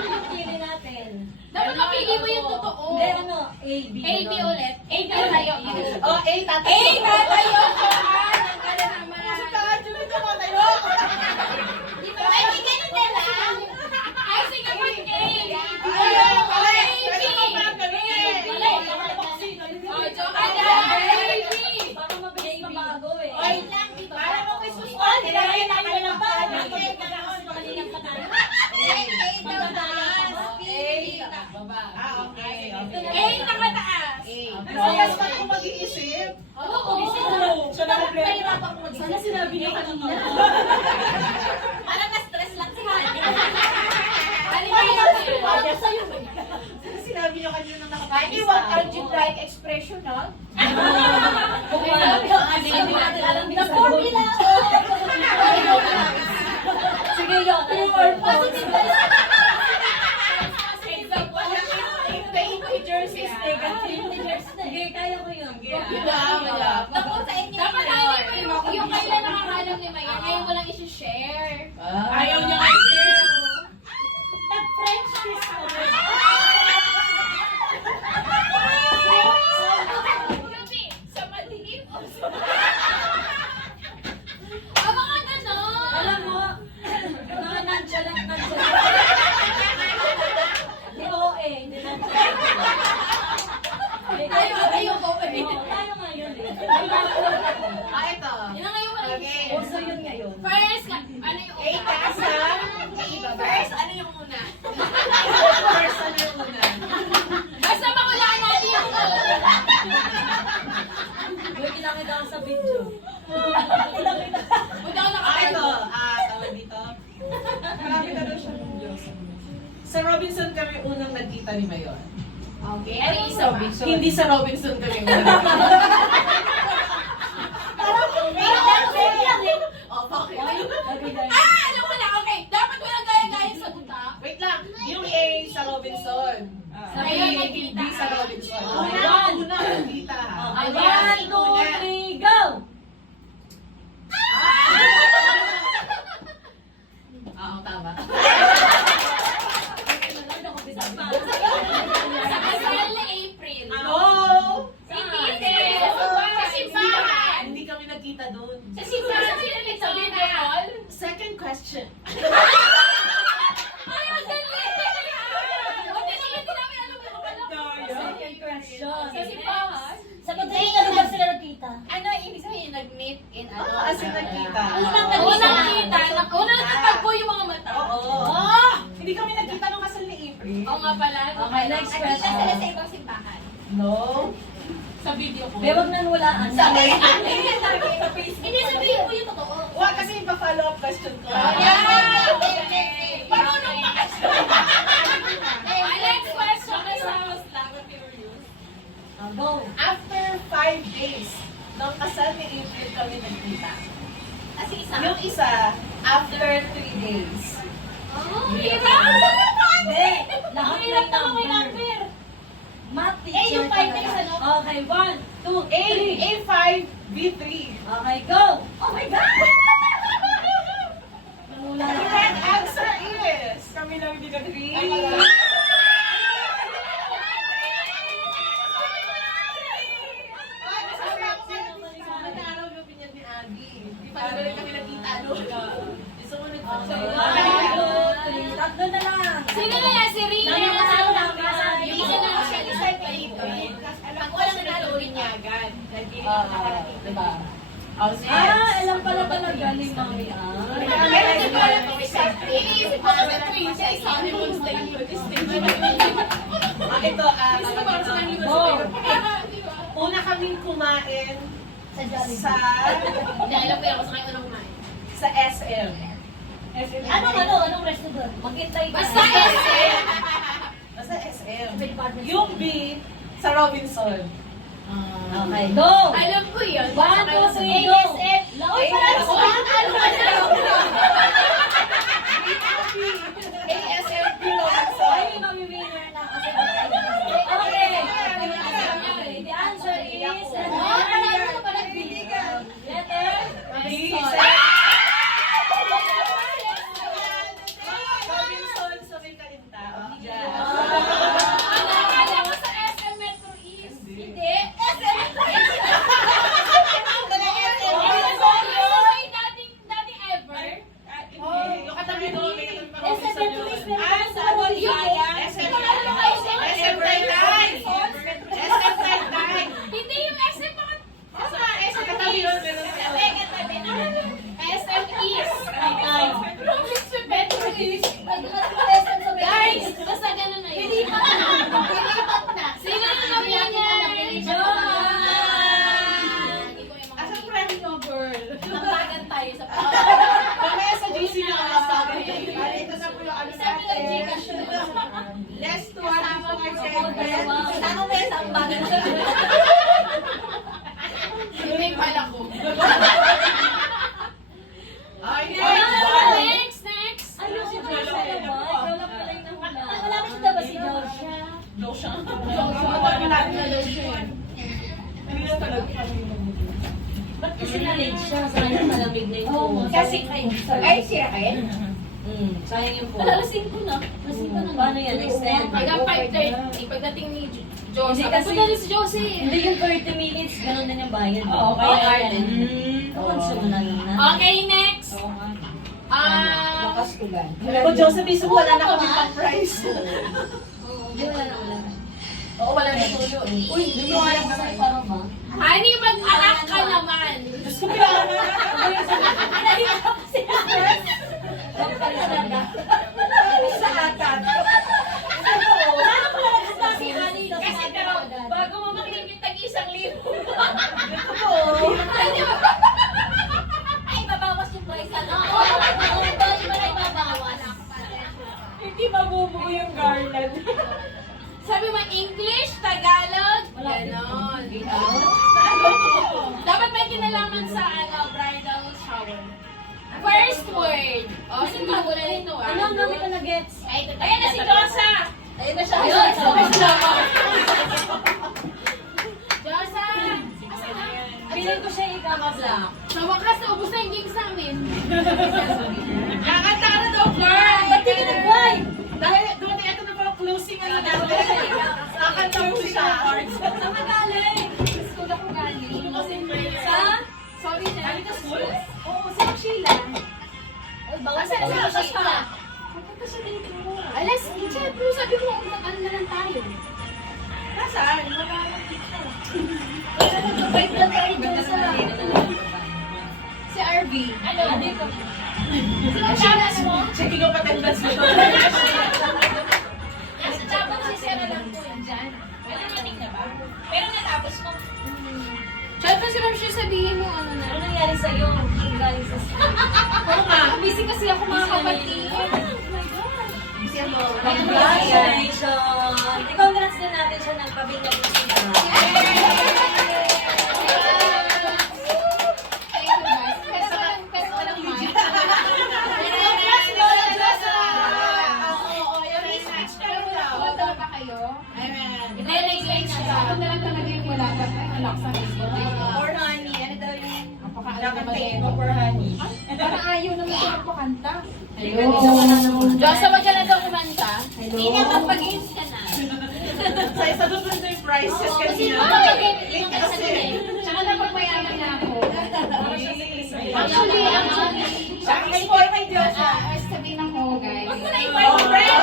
yung pili natin? Dapat mapili mo yung totoo. Hindi, ano, A, B. A, B ulit. A, B tayo. Oh, A, tatayo. A, tatayo, Joanne. Ang ganda naman. Julie, tumatayo. Ay, may ganun na lang. Ay, sige, pag A. Ay, pala. A, B. Pwede mo ba ganun eh? Oh, Joanne, A, B. Baka mabilis mabago eh. Ay, lang, di ba? Para mo kay Susan. Ay, Kailangan tayo tayo lang ng ba? pagkakas. Kanina pa tayo. Ay, daw taas. Baba. Ah, okay. A, nakataas. Pero mas pag kung mag-iisip. Oo. Siya na problema. Nahirapan ko mag-isip. Sana sinabi niya kanina. Parang na-stress lang si Hani. Halimbawa sa'yo. Sinabi niyo kanina nang Hani, nakapag-isa. what algebraic expression, no? Kung ano. The formula. Sige, yun. Positive na Sige, kaya ko yun. Tapos sa inyo. Dapat yung kailan nakakalam ni Maya, ngayon mo lang isi-share. Ayaw niya. Nag-French kiss ko. Gabi, sa madilim o sa mga ganon. Alam mo, mga nonchalant. Di OA, hindi nonchalant. Ayaw ko pa rin. Tayo ngayon eh. Ah, ito. Yun ang ngayon mo lang Okay. i-share. Uso yun ngayon. First, ano yung A, tasa. First, ano yung una? First, ano yung una? Basta makulaan natin yung una. Uy, kinakita ko sa video. Huwag ako Ah, nakakain. ito. Tawag dito. Marami na daw siya ng Diyos. Sa Robinson kami unang nagkita ni Mayor. Okay, ano yung isa ba? Hindi sa Robinson kami unang Oh, bakit? Alam ko na, okay. Dapat walang gaya-gaya sa buta. Wait lang. Yung A sa Robinson. Sa B, Ayun, nagkita. B sa Robinson. Ayan. Una nagkita. One, two, three, go! Oo, tama. Sa kasal na April. No! Hindi. Sa simbahan. Hindi kami nagkita doon. Sa simbahan sila sa video call. Second question. Ay, ang dali. O, kasi hindi namin alam yung wala. Second question. Sa simbahan. Sa pagdating ano ba sila nakita? Ano, ibig sabihin, nag-meet in ano? As in nagkita. Unang nakita. Unang nakatagpo yung mga mata. Oo. Hindi kami nagkita nung kasal ni April. Oo nga pala. Okay, next Nakita sila sa question. ibang simbahan. No. Sa video ko. Bewag na nulaan. Hindi sabihin mo yung totoo. Wag kasi ipa-follow up question ko. Marunong pa kasi. Next question. Go. After 5 days, nung kasal ni April kami nagkita. Kasi isa. Yung isa, after 3 days. Oh, hirap. Hindi. Lahat may number. Math teacher. yung five days, talaga. ano? Okay, 1, 2, A, 3. A5, B3. Okay, go! Oh my God! Nanula The na. correct answer is... Kami lang hindi nag-agree. Nag-aaral yung opinion ni Abby. Di pa naman kami nakita doon. Gusto mo Okay, nag-answer. 1, 2, 3. Tatlo na lang. Sino na yan? Si Rina. Nanalo lang. Yung isa lang siya. Isa pa ito. Pag walang nanalo rin niya agad. Diba? Oh, sige. Alam pala galing mami. Pero di ko alam kung isa. Iniisip ko kasi twin siya. Isa ni Monster yung Ito, Gusto ko parang sa nani mo Oh. una kaming kumain Sa Jollibee. sa Hindi, alam ko yan kung sa kayo unang kumain. sa SM. Anong resto doon? Maghintay ka. Basta SM. Sa SM. Department. Yung B, sa Robinson. Okay, go! Alam ko yun. 1, 2, 3, go! ASF. Uy, parang Ano ba? ASMP Robinson. Ay, mami-winner na kasi. Okay. The answer is... panalo ka pala. Letter? B, Robinson sa may kalinta. Akala ko sa SM Metro East. Hindi. SM Metro East. Kasi na-late siya. Sayang malamig na yung Kasi kayo. Ay, siya kayo. sayang yung phone. Alalasing ko na. Lasing ko na. Paano yan? Extend? Hanggang 5:30. Pagdating ni Josa. Hindi kasi- Punta rin si Josie. Hindi yung 30 minutes, ganun din yung bayad. Oo, kaya Arlen. Consume na lang na. Okay, next. Lakas ko ba? Ako, Josephine, so wala na kami pang price. Hindi, wala na wala. Oo, wala na tuyo. Uy, hindi mo alam sa parang ba? Honey, mag-anak ka naman. Sa atat. Si Honey, kasi daw, bago mo makinig yung tag-isang libo. Ay, babawas yung price. Ano? Bakit ba na ibabawas? Hindi mabubuo yung garland. Sabi mo, English, Tagalog, ganon. Dapat may kinalaman sa bridal shower. First word. O, sino mo na ito ah? Ano ang gamit ko na gets? Ayan na si Josa. Ayun na siya. Ayun, Josa. Piling ko siya ikaka-black. Sa wakas, naubos na yung gigs namin. Kakanta ka na daw, girl! Ba't di ka nag-buy? Dahil doon ito na parang closing ano natin. Kakanta mo siya. Saan ka galing? Sa school ako galing. Sa? Sorry, Jen. Galing ka school? Oo, si Sheila. Asan siya? Sheila? Pupunta siya dito. Alas, siyempre, sabi mo, ano na lang tayo. Nasaan? Wait lang tayo dyan sa... Si RV. Ano? Dito. Sino chapas mo? Checking yung attendance nito. Nasa chapas si Sarah lang po yan dyan. Wala nating na ba? Pero natapos mo. Siyempre si Ma'am Shir, sabihin mo ano na. Ano nangyari sa'yo? Yung galing sa Oo nga, busy kasi ako mga kapatid. Congratulations! I-congrats din natin siya ng pabingat ng sila. For honey. Ano daw yung... Nakatake mo for honey. Parang ayaw naman ko magpakanta. Josa, wag ka na daw kumanta. Hindi na magpag-games ka na. Sa isa doon na yung prices Kasi kanina. magpag-games ka sa gabi. Tsaka na pagmayaman na ako. Actually, Siya ang spoil kay Diyosa. sabihin ako, guys. Wag mo na invite friend!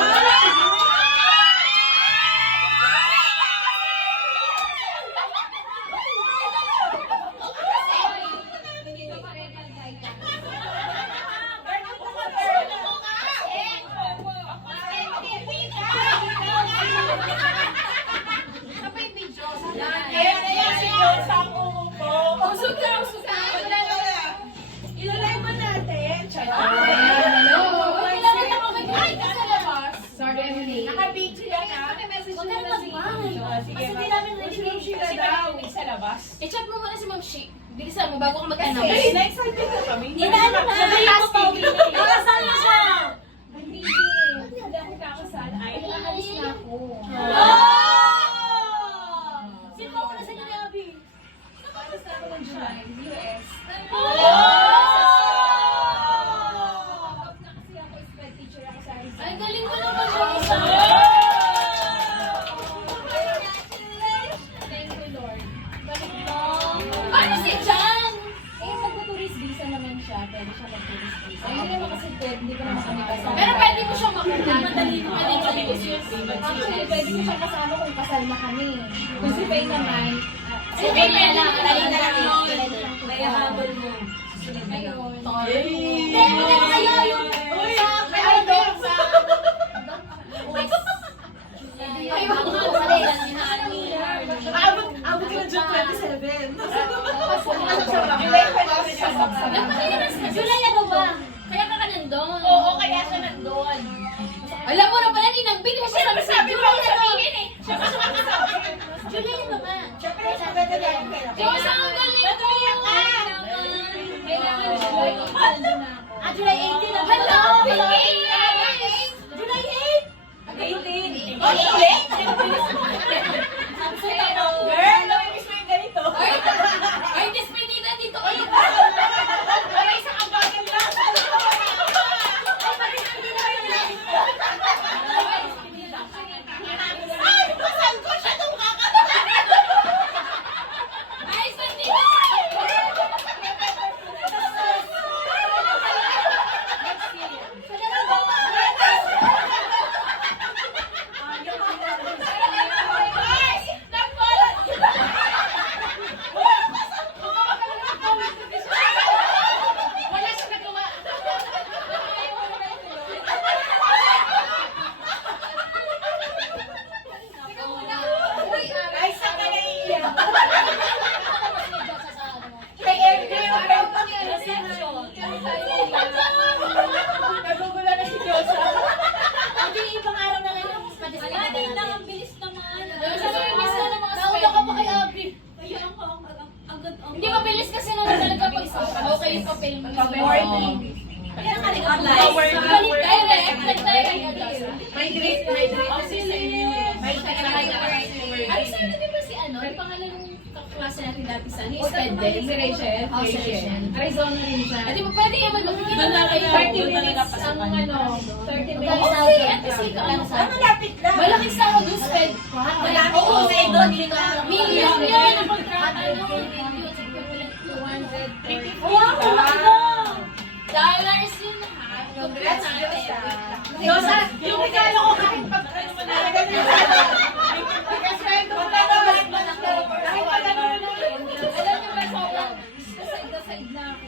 Kaya si Diyosa ang umupo. Usog ka. Ilalay ba natin? Sorry, Emily. Naka-video yan ah. Huwag ka na mag-ban. Sige, hindi namin nag-video daw. Sa labas. I-chat mo muna si Ma'am Shi. Bilisan mo bago ka mag-announce. Kasi na-excited na kami. Inaano na? Nakasal na siya! Hindi ako kakasal. Ay, aalis na ako. Sino ba una sa inyo ni Abby? Aalis na ako ng July, US. Kasi ako spread teacher ako sa Arizona. Ay, galing mo naman siya. Thank you, Lord. Galing mo. Paano si John? Eh, magpo-tourist visa naman siya. Pwede siya mag-tourist visa. Ay, hindi naman kasi pwede. Hindi ko naman kami kasama. Pero pwede ko siya makita. Madali mo. Pwede ko siya. Actually, pwede ko siya kasama kung kasal na kami. Kung si Faye naman. Si Faye na lang. Dali na lang yun. Kaya habol mo. Ayun. Uy! May Ay, idol! sa... Ayun. Abot ka na June 27. July ano ba? Kaya ka nandun. Oo, kaya siya nandun. Alam mo na pala, ninambing mo siya sabi mo na sabihin eh. July ano ba? Diyos, ang galing mo! Kailangan July 8 nandun na ako. July 18 na ba? Hello! July 18! 8? Oh, late? Girl, namimiss mo yung ganito. Ay, despedida dito kayo. Hindi mabilis kasi naman talaga pag okay yung papel mo. Kaya ka rin Direct agad. May grade, may grade. May ano sa di ba si ano? Yung pangalan ng kaklase natin dati sa ni Sped din. Si Rachel. Oh, si Rachel. Arizona rin siya. Di ba pwede yung magkikita na kayo 30 minutes ang ano, 30 minutes. Okay, at least ikaw ano sa malapit lang. malaki sa ako doon, Sped. Oo, sa doon. Million yan ang kontrata nun. Dollars yun lahat. Congrats Yung regalo ko kahit pag ano mo na. Kasi mo na kahit pag ano mo na. Alam niyo ba, sobrang side na ako.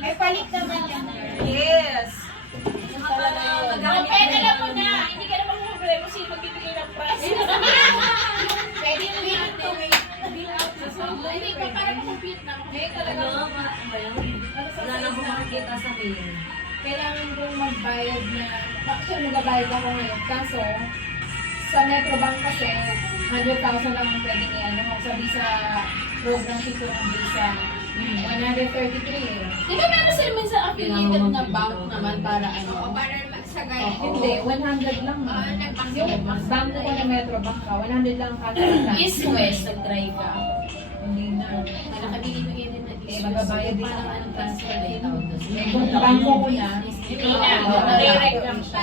May palit naman yan. Yes. Pwede lang mo na. Hindi ka naman problema sino magbibigay ng prize. Pwede yung wait to wait. Hindi ka para ma-compute na. Ngayon talaga. Wala na akong makikita sa akin. Kailangan kong magbayad na. Actually, magabayad ako ngayon. Kaso, sa Metrobank kasi, 100,000 lang ang pwede niya. Ano, kung sabi sa program tipo ng visa, 133 eh. Di ba meron sila minsan affiliated na bank naman para ano? Para magsagay. Hindi, 100 lang. Yung bank ko na Metrobank ka, 100 lang ang kada. East West, nag-try ka. Hindi na. Nakabili mo yun din na East West. Magbabayad din sa anong transfer eh. Kung bangko ko na, hindi na. Direct lang siya.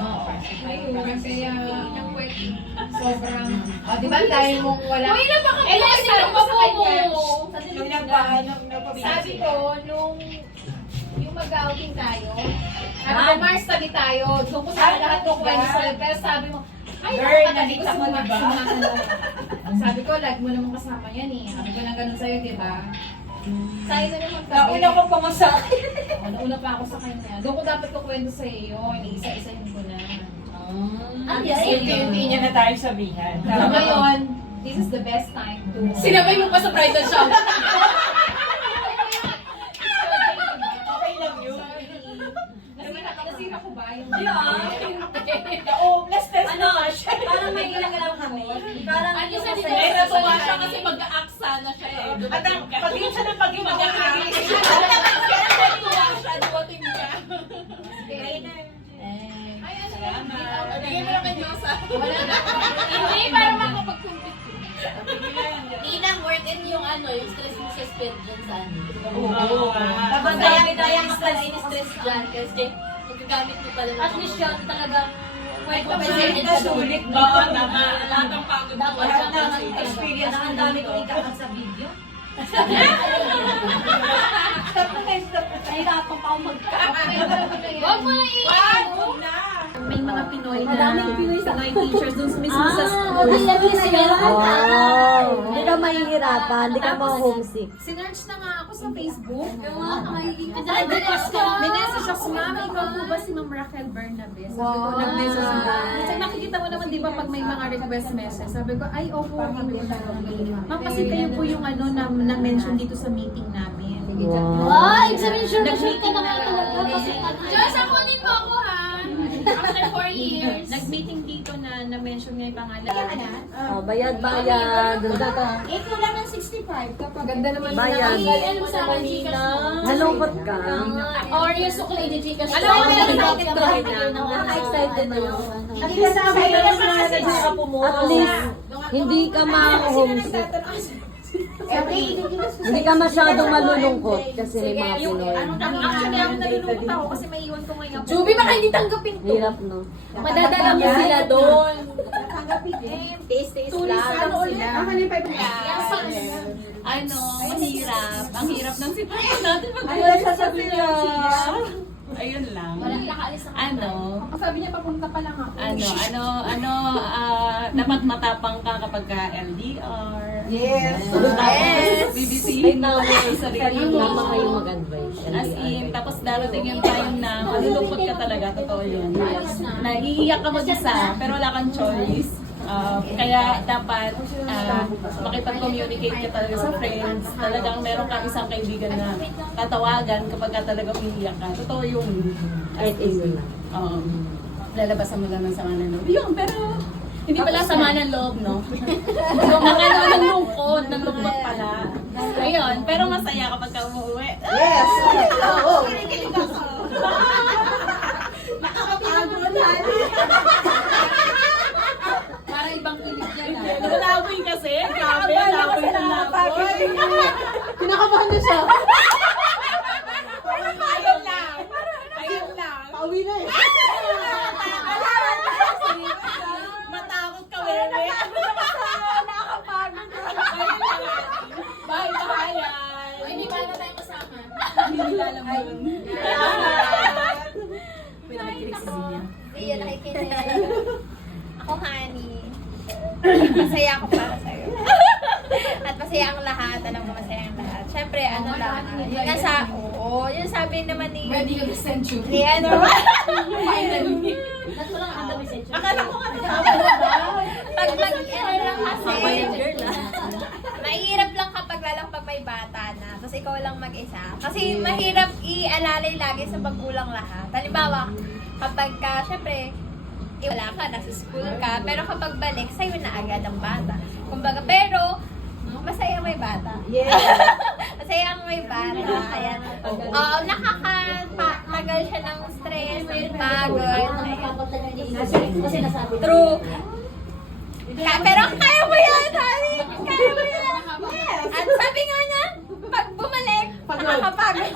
Oo. Ayun, kaya sobrang... Di ba tayo mong wala? Uy, napaka-bilis sila pa po mo. Yung nagpapabili. Sabi ko, nung yung mag-outing tayo, sabi ko, Mars, tabi tayo. Doon ko sa lahat ng kwento sa'yo. Pero sabi mo, ay, Girl, nakakatabi ko nakita mo na ba? Sabi ko, lag mo naman kasama yan eh. Sabi ko lang ganun sa'yo, di ba? Sa'yo na naman tabi. Nauna ko pa mo sa akin. Nauna pa ako sa kanya. Doon ko dapat kukwento sa iyo. Isa-isahin ko na. Hindi niya na tayo sabihan. So, ngayon, this is the best time to... Sinabay mo pa sa bridal shop. Okay lang yun. Nasira ko ba yung... Oo, plus test Ano, parang may ilang lang kami. Parang Ano sa dito? May natuwa siya kasi mag-aaksa na siya eh. At ang pag-yun siya ng pag-yun ako Mag-aaksa siya, duwating ka. Ay, ano yun? Bigay mo lang kay Diyosa. Hindi, para makapag-compute. Ninang worth it yung ano, yung stress mo sa sped dyan sa ano. Oo. Tapos daya ka pala in-stress dyan kasi magagamit mo pala At least yun talagang may compensated Sulit na sulit ba? Tama. Lahat ng pagod mo. Lahat ng experience ang dami kong ikakat sa video. Nahirapan pa ako Huwag mo na i-ano. May mga Pinoy Madaming Pinoy sa teachers doon mismo sa school. Wow! Hindi ka mahihirapan, hindi ka ma-homesick. Sinerch na nga ako sa Facebook. Ay, May message ako, Ma'am, ikaw po ba si Ma'am Raquel Bernabe? Sabi ko, Wow. nag-message ako. Kasi nakikita mo naman, di ba, pag may mga request message, sabi ko, ay, opo, Ma'am, kasi kayo po yung ano na-mention dito sa meeting namin. Wow. examination na sure ka na nga talaga kasi Diyos, ako din po ako ha. After 4 years. Nag-meeting dito na na-mention nga yung pangalan. Oh, bayad. Doon ka to. Ito lang ng 65 kapag Ganda naman Bayad. Ano sa akin, Gcash mo? Nalungkot ka. Or yung sukli ni Gcash Alam mo, mo. excited ka rin Excited na yun. at least sabi ko naman kasi At least, hindi ka ma-homesick. Hindi ka masyadong malulungkot kasi may mga Pinoy. Actually, ako nalulungkot ako kasi may iwan ko ngayon. Juby, baka hindi tanggapin to. Hirap, no? Madadala mo sila doon. Taste-taste Tourist, ano ulit? Ang kanil pa Ano, mahirap. Ang hirap ng sitwasyon natin pag Ano lang sasabihin Ayun lang. Walang nakaalis ng Ano, Sabi niya, papunta pa lang ako. dapat matapang ka kapag ka LDR. Yes. BBC. Ay, tama kayo mag-advise. As in, tapos darating yung time na malulungkot ka talaga, totoo yun. Naiiyak ka mag-isa, pero wala kang choice. Kaya dapat makipag-communicate ka talaga sa friends. Talagang meron kang isang kaibigan na tatawagan kapag ka talaga umiiyak ka. Totoo yung Kahit easy lang. lalabasan mo lang ng sama ng loob. Yun, pero hindi pala sama ng loob, no? Yung mga ano, ng lungkot. malungkot pala. Ayun, pero masaya kapag ka umuwi. Yes! Oo! Para ibang kilig yan ah. Nalaboy kasi. Grabe, laboy na laboy. Kinakabahan na siya. Ayun lang. Ayun lang. Pauwi na eh. Matakot ka, Wewe. Nakakapagod ka. Ayun lang. Bye-bye. Ay, hindi ba na tayo kasama? Hindi nila alam yun. Iya, nakikinig. Ako, honey. Masaya ako para sa'yo. At masaya ang lahat. Alam mo, masaya ang lahat. Siyempre, ano lang. Yun nga sa, oo, yun sabi naman ni... Pwede ka send you. Ni ano? Finally. Nato lang ang dami send you. Akala ko nga nakakapagod. Pag mag-ano lang kasi, mahirap lang kapag lalang pag may bata na. Tapos ikaw lang mag-isa. Kasi mahirap i-alalay lagi sa magulang lahat. Halimbawa, kapag ka, syempre, wala ka, nasa school ka, pero kapag balik, sa'yo na agad ang bata. Kumbaga, pero, masaya may bata. Yes! Masaya ang may bata. Ayan. Oo, nakakatagal siya ng stress, ng pagod. Kasi nasabi. True. Pero kaya mo yan, honey. Kaya mo yan. At sabi nga niya, pag bumalik, nakakapagod.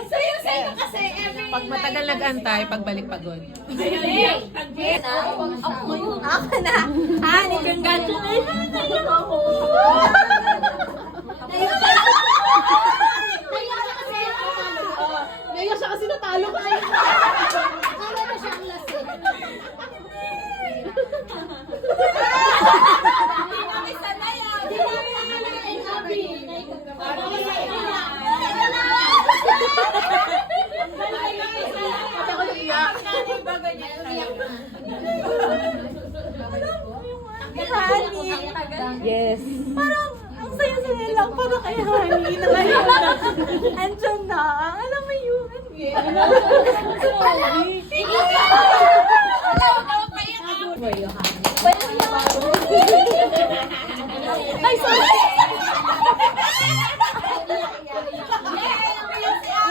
So yung sa'yo kasi every Pag matagal nag-antay, pagbalik pagod. Ako na. Honey, congratulations. Ngayon siya kasi natalo ko. Kaya na siyang lasing. Hindi kami sanay ah. Hindi namin nakalain, Abby. Yes. Ang saya-saya lang para kay Honey na ngayon na andyan na. Alam mo yun? Ay, sorry!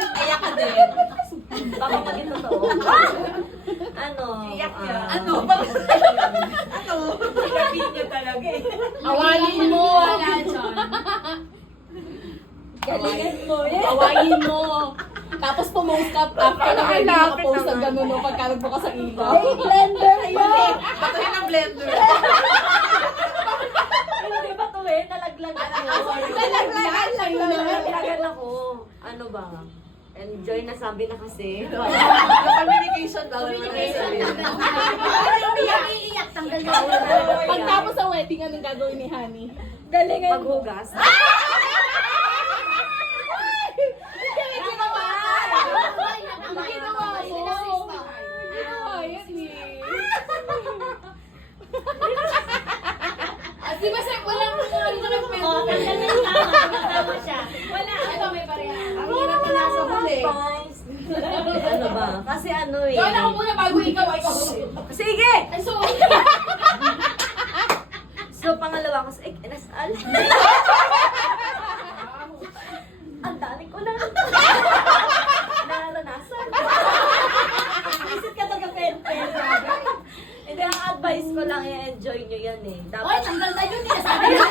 Kaya ka din. Baka maging totoo. Ano? Ano? Ano? Sinabi niya talaga eh. Awalin mo. Wala dyan. Galingan mo eh. Awayin mo. Tapos pumost ka after na kayo nakapost ng gano'n no, pagka nagbukas ang ilaw. Ay, blender yun! Batuhin ang blender. Hindi ba to eh? Nalaglagan ako. Nalaglagan lang naman. Nalaglagan ako. Ano ba? Enjoy na sabi na kasi. Yung communication daw. Iiyak. Tanggal na. Pagtapos sa wedding, anong gagawin ni Honey? Galingan mo. Maghugas. Ginawa yun eh. Di ba sa walang ano na nagkwento? Tama siya. Wala. Ito may pareha. Ang hirap na nasa huli. Ano ba? Kasi ano eh. Gawin ako muna bago ikaw. Sige! Ay, so, So, pangalawa ko sa Nasal. Ang dami ko na naranasan. Isip ka taga-pen-pen. Hindi, ang advice ko lang, i-enjoy nyo yan eh. oy, Dapat, tanggal na yun. Sabi na.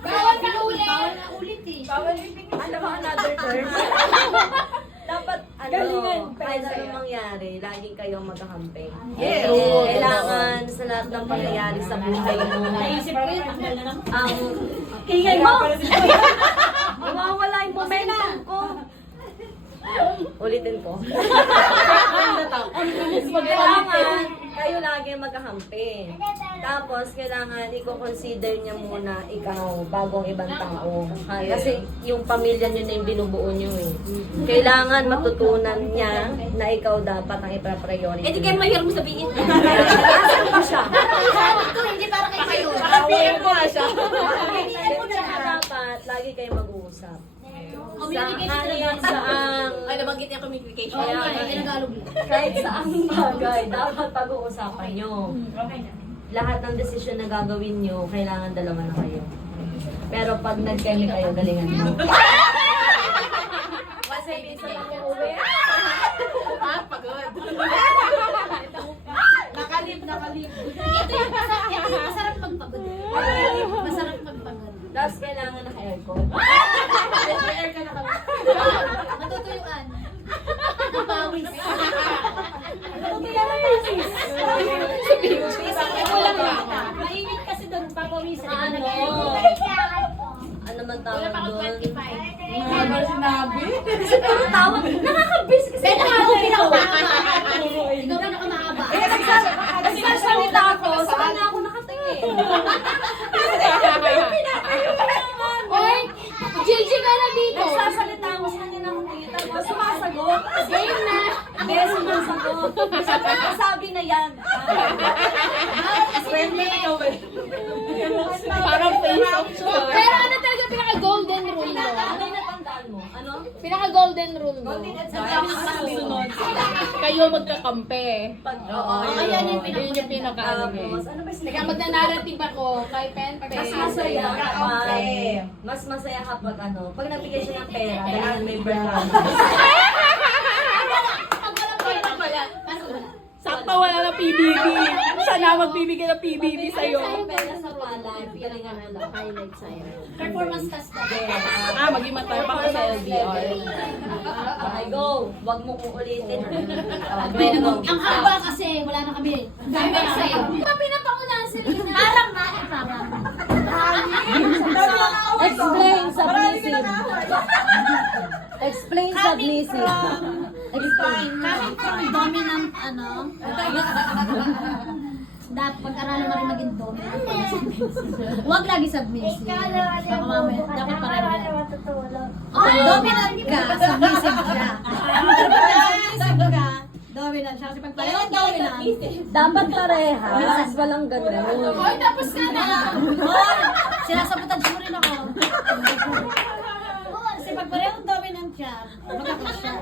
Bawal na ulit. Bawal na ulit eh. ano ba another term? Dapat, ano, Galingan, kahit pero anong sa'yo. mangyari, laging kayong magkakampi. Yes. Kailangan sa lahat ng pangyayari sa buhay mo. Naisip ko yun. Tanggal na lang. Ang Ingay mo! nawawala yung momentum ko. Ulitin ko. Kailangan kayo lagi magkakampi. Tapos, kailangan i-consider niya muna ikaw bago ang ibang tao. Kasi yung pamilya niyo na yung binubuo niyo eh. Kailangan matutunan niya na ikaw dapat ang ipa-priority. Eh, di kayo mahirap mo sabihin. Nasaan pa siya? Ito, hindi para kay kayo. PM ko nga siya. Dapat lagi kayo mag-uusap. Communication Sa ang Ay, nabanggit niya communication. Kaya Oo, nga, Tinagalog lang. kahit sa ang bagay, dapat pag-uusapan nyo. lahat ng desisyon na gagawin nyo, kailangan dalawa na kayo. Pero pag nag-kemi kayo, galingan nyo. Kasi minsan ako uwi. Ah, pagod. Nakalib. Ito yung masarap magpagod. Masarap magpagod. Tapos kailangan naka-aircon. Air ka na kami. Matutuyuan. Napawis. Mainit kasi doon, papawisan. Ano man tawag doon? 25. Never sinabi. Ano tawag? Nakakabis kasi. Ikaw pinakamahaba. Nagsasalita ako, sa kanya ako nakatingin. Oy, Gigi ka na dito. Nagsasalita ako sa kanya nakatingin. Tapos sumasagot. Game na. Hindi, sumasagot. Sabi na yan. Parang face off siya. Pero ano talaga pinaka-golden rule mo? Ano yung natandaan mo? Ano? Pinaka-golden rule mo. Susunod. Kayo magkakampi. Oo. Ayan yung Yun yung pinaka-ano eh. Tapos, ano ba Teka, magna-narrative ako kay Penpe. Mas masaya kapag, mas masaya kapag ano, pag nabigay siya ng pera, dahil may breakfast. Sakto wala na PBB. Sana magbibigay ng PBB sa'yo. Pera sa palay, galingan mo lang. Highlight sa'yo. Performance test ka. Maging matay pa ka sa LDR. Okay, go. Huwag mo uulitin. Ang haba kasi, wala na kami. Highlight sa'yo. Ito pinapangunahan sila. Parang na, parang. Explain submissive. Explain submissive. Explain. Coming from dominant, dapat pag-aralan mo rin maging dominant. Huwag lagi submissive. Baka mamaya, dapat pareho yan. Okay, dominant ka, submissive ka. Submissive ka, dominant siya. Kasi pag pareho dominant, Dapat parehas. Walang ganun. oy, tapos ka na. Oy, sinasabutan mo rin ako. Kasi pag pareho dominant siya, magkaklas siya.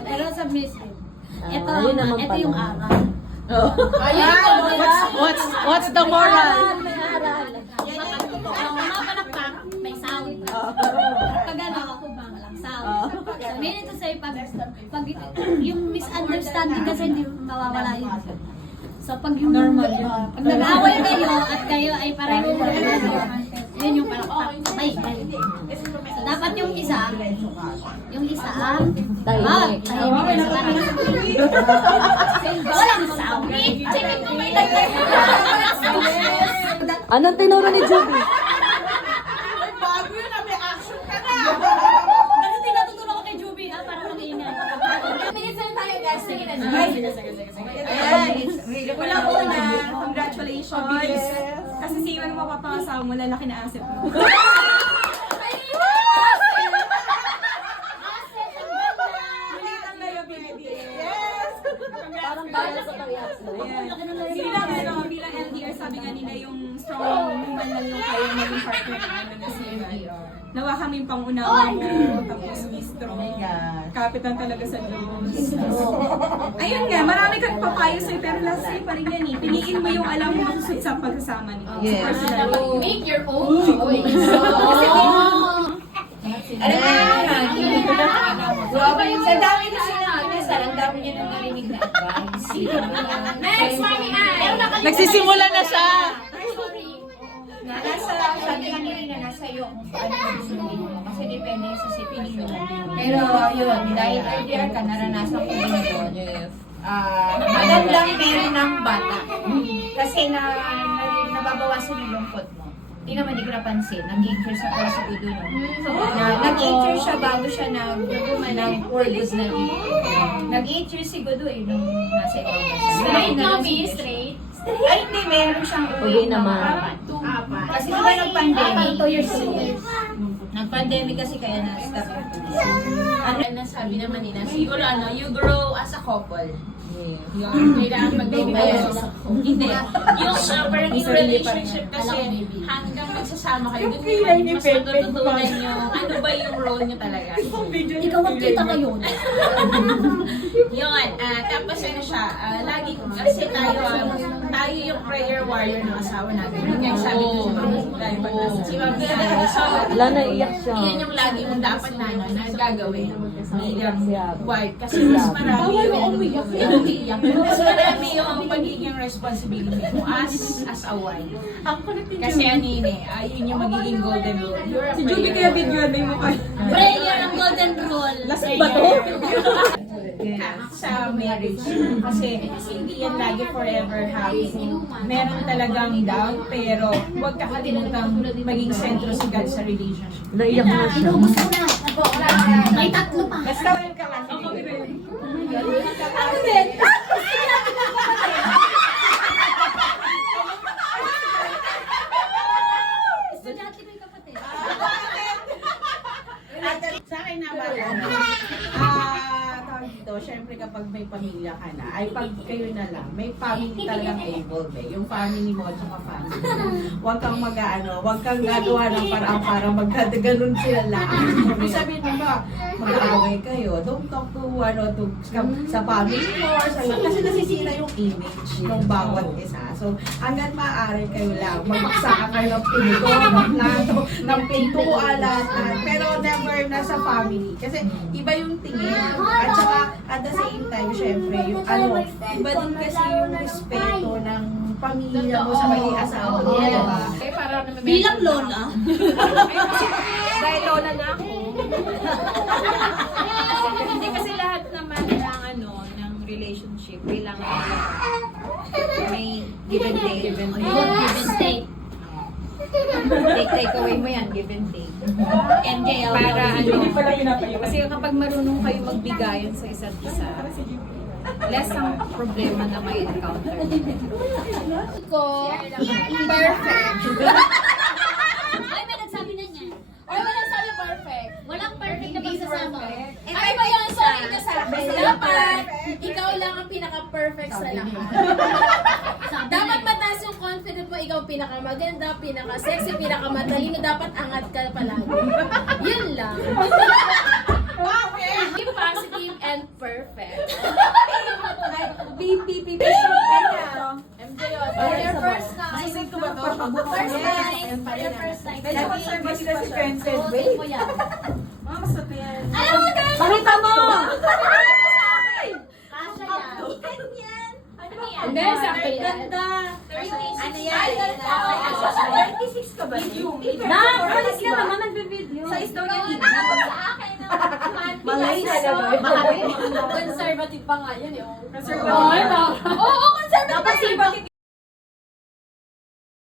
Pero submissive. Ito, yun naman ito pala. yung aral. What's the moral? May aral. Ang mapalakpak, may sound. Pag ano, walang sound. So, meaning to say, pag yung misunderstanding kasi hindi mawawala yun. So, pag yung normal pag nag-away kayo at kayo ay pareho yun yung palakpak. May so, dapat yung isa Tahimik. tahimik sa parang walang sound. Check ko may Anong tinuro ni Juby? Bago yun, may action ka na. Kasi tinatutulong ko kay Juby para mag-iingat. Minutes na tayo guys. Sige na. Una, congratulations. Kasi si Iwan mo papangasawa mo, lalaki na asset mo. Parang bago sa pag-ias mo. Bilang LDR, sabi nga nila yung strong woman lang yung kaya maging partner namin na si Iwan. Nawa kaming pangunawa mo, tapos strong. Kapitan talaga sa Diyos. Ayun nga, marami kang papayo sa'yo, pero last say pa rin yan eh. Piliin mo yung alam mo masusod sa pagkasama niyo. Yes. Personally. Make your own choice. Sa dami kasi na ang dami niya nang narinig na advice. Next, Mami Ay. Nagsisimula na siya. Sabi nga nila na nasa iyo kung paano yung sundin mo. Kasi depende sa sitwasyon. Pero yun, dahil LDR ka, naranasan ko din yun. Magandang meron ng bata. Kasi nababawasan yung lungkot mo. Hindi naman di ko napansin. Nag-enter sa pala sa Udo. Nag-enter siya bago siya nag-orgus na nag-enter si Gudo nung nasa ibang bansa. Straight, Mami. Straight. Ay, hindi. Meron siyang Uwi naman. Kasi diba nag-pandemic? 2 years old. Nag-pandemic kasi kaya na-stop yung Ano nasabi naman nila, siguro you grow as a couple. Yung kailangan mag-baby Hindi. Yung parang yung relationship kasi hanggang magsasama kayo, dun yung mas matututunan nyo ano ba yung role nyo talaga. Ikaw ang kita ngayon. Yun, tapos ano siya, lagi kasi tayo yung prayer warrior ng asawa natin. Yun nga yung sabi ko si Ma'am Sally. So, Wala, naiyak siya. yan yung lagi mong dapat na gagawin. Naiyak siya. Wife. Kasi mas marami mas marami yung pagiging responsibility mo as a wife. Kasi yun yung magiging golden rule. You're a Si Juby kaya video mo kayo. Prayer ang golden rule. Lasing ba to? Sa marriage. Kasi hindi yan lagi forever happy. Meron talagang down, pero huwag kakalimutang maging sentro si God sa relationship. Naiyak na siya. May tatlo pa. Basta well ka lang. Ano din? Estudyante ko yung kapatid. Sa akin naman, tawag dito, syempre kapag may pamilya ka na, ay pag kayo na lang, may family talagang involved eh. Yung family mo at saka family mo. Huwag kang huwag kang gagawa ng parang para magkaganon sila lang. Kung sabihin mo ba, mag-aaway kayo, don't talk to sa family mo or sa kasi nasisira yung image ng bawat isa. So, hanggang maaari kayo lang, magpaksaka kayo ng pinto, ng plato, ng pintuan, lahat. Pero never na sa family. Kasi iba yung tingin. At saka, at the same time, syempre, yung iba din kasi yung respeto ng pamilya mo sa maging asawa mo. Diba? Bilang lola. Dahil lola na ako. Hindi kasi lahat naman ng relationship kailangan may give and take. Give and take. Take away mo yan, give and take. And jail. Para Hindi pala pinapayuan. kasi kapag marunong kayo magbigayan sa isa't isa, less ang problema na may encounter. Ko, perfect. Ay, may nagsabi na niya. Or wala sabi perfect. Walang perfect na pagsasama. Ay ba yan? Sorry ka sa akin. Dapat, ikaw lang ang pinaka-perfect sa lahat. Dapat mataas yung confident mo, ikaw pinakamaganda, pinaka-sexy, pinakamatalino, dapat angat ka palagi. Yun lang. Be positive and perfect. Your first night. First night. Your first night. Kaya conservative kasi friendship. Wait mo yan. Alam mo, guys! Pakita mo! Kasha yan. Ano yan? Hindi, sakto yan. Ganda! Ano yan? 36 ka ba? Nak, alis ka naman, nagbe-video. Size daw niya Sa akin, Malay na conservative pa nga yun eh. Conservative. Oo, conservative. Dapat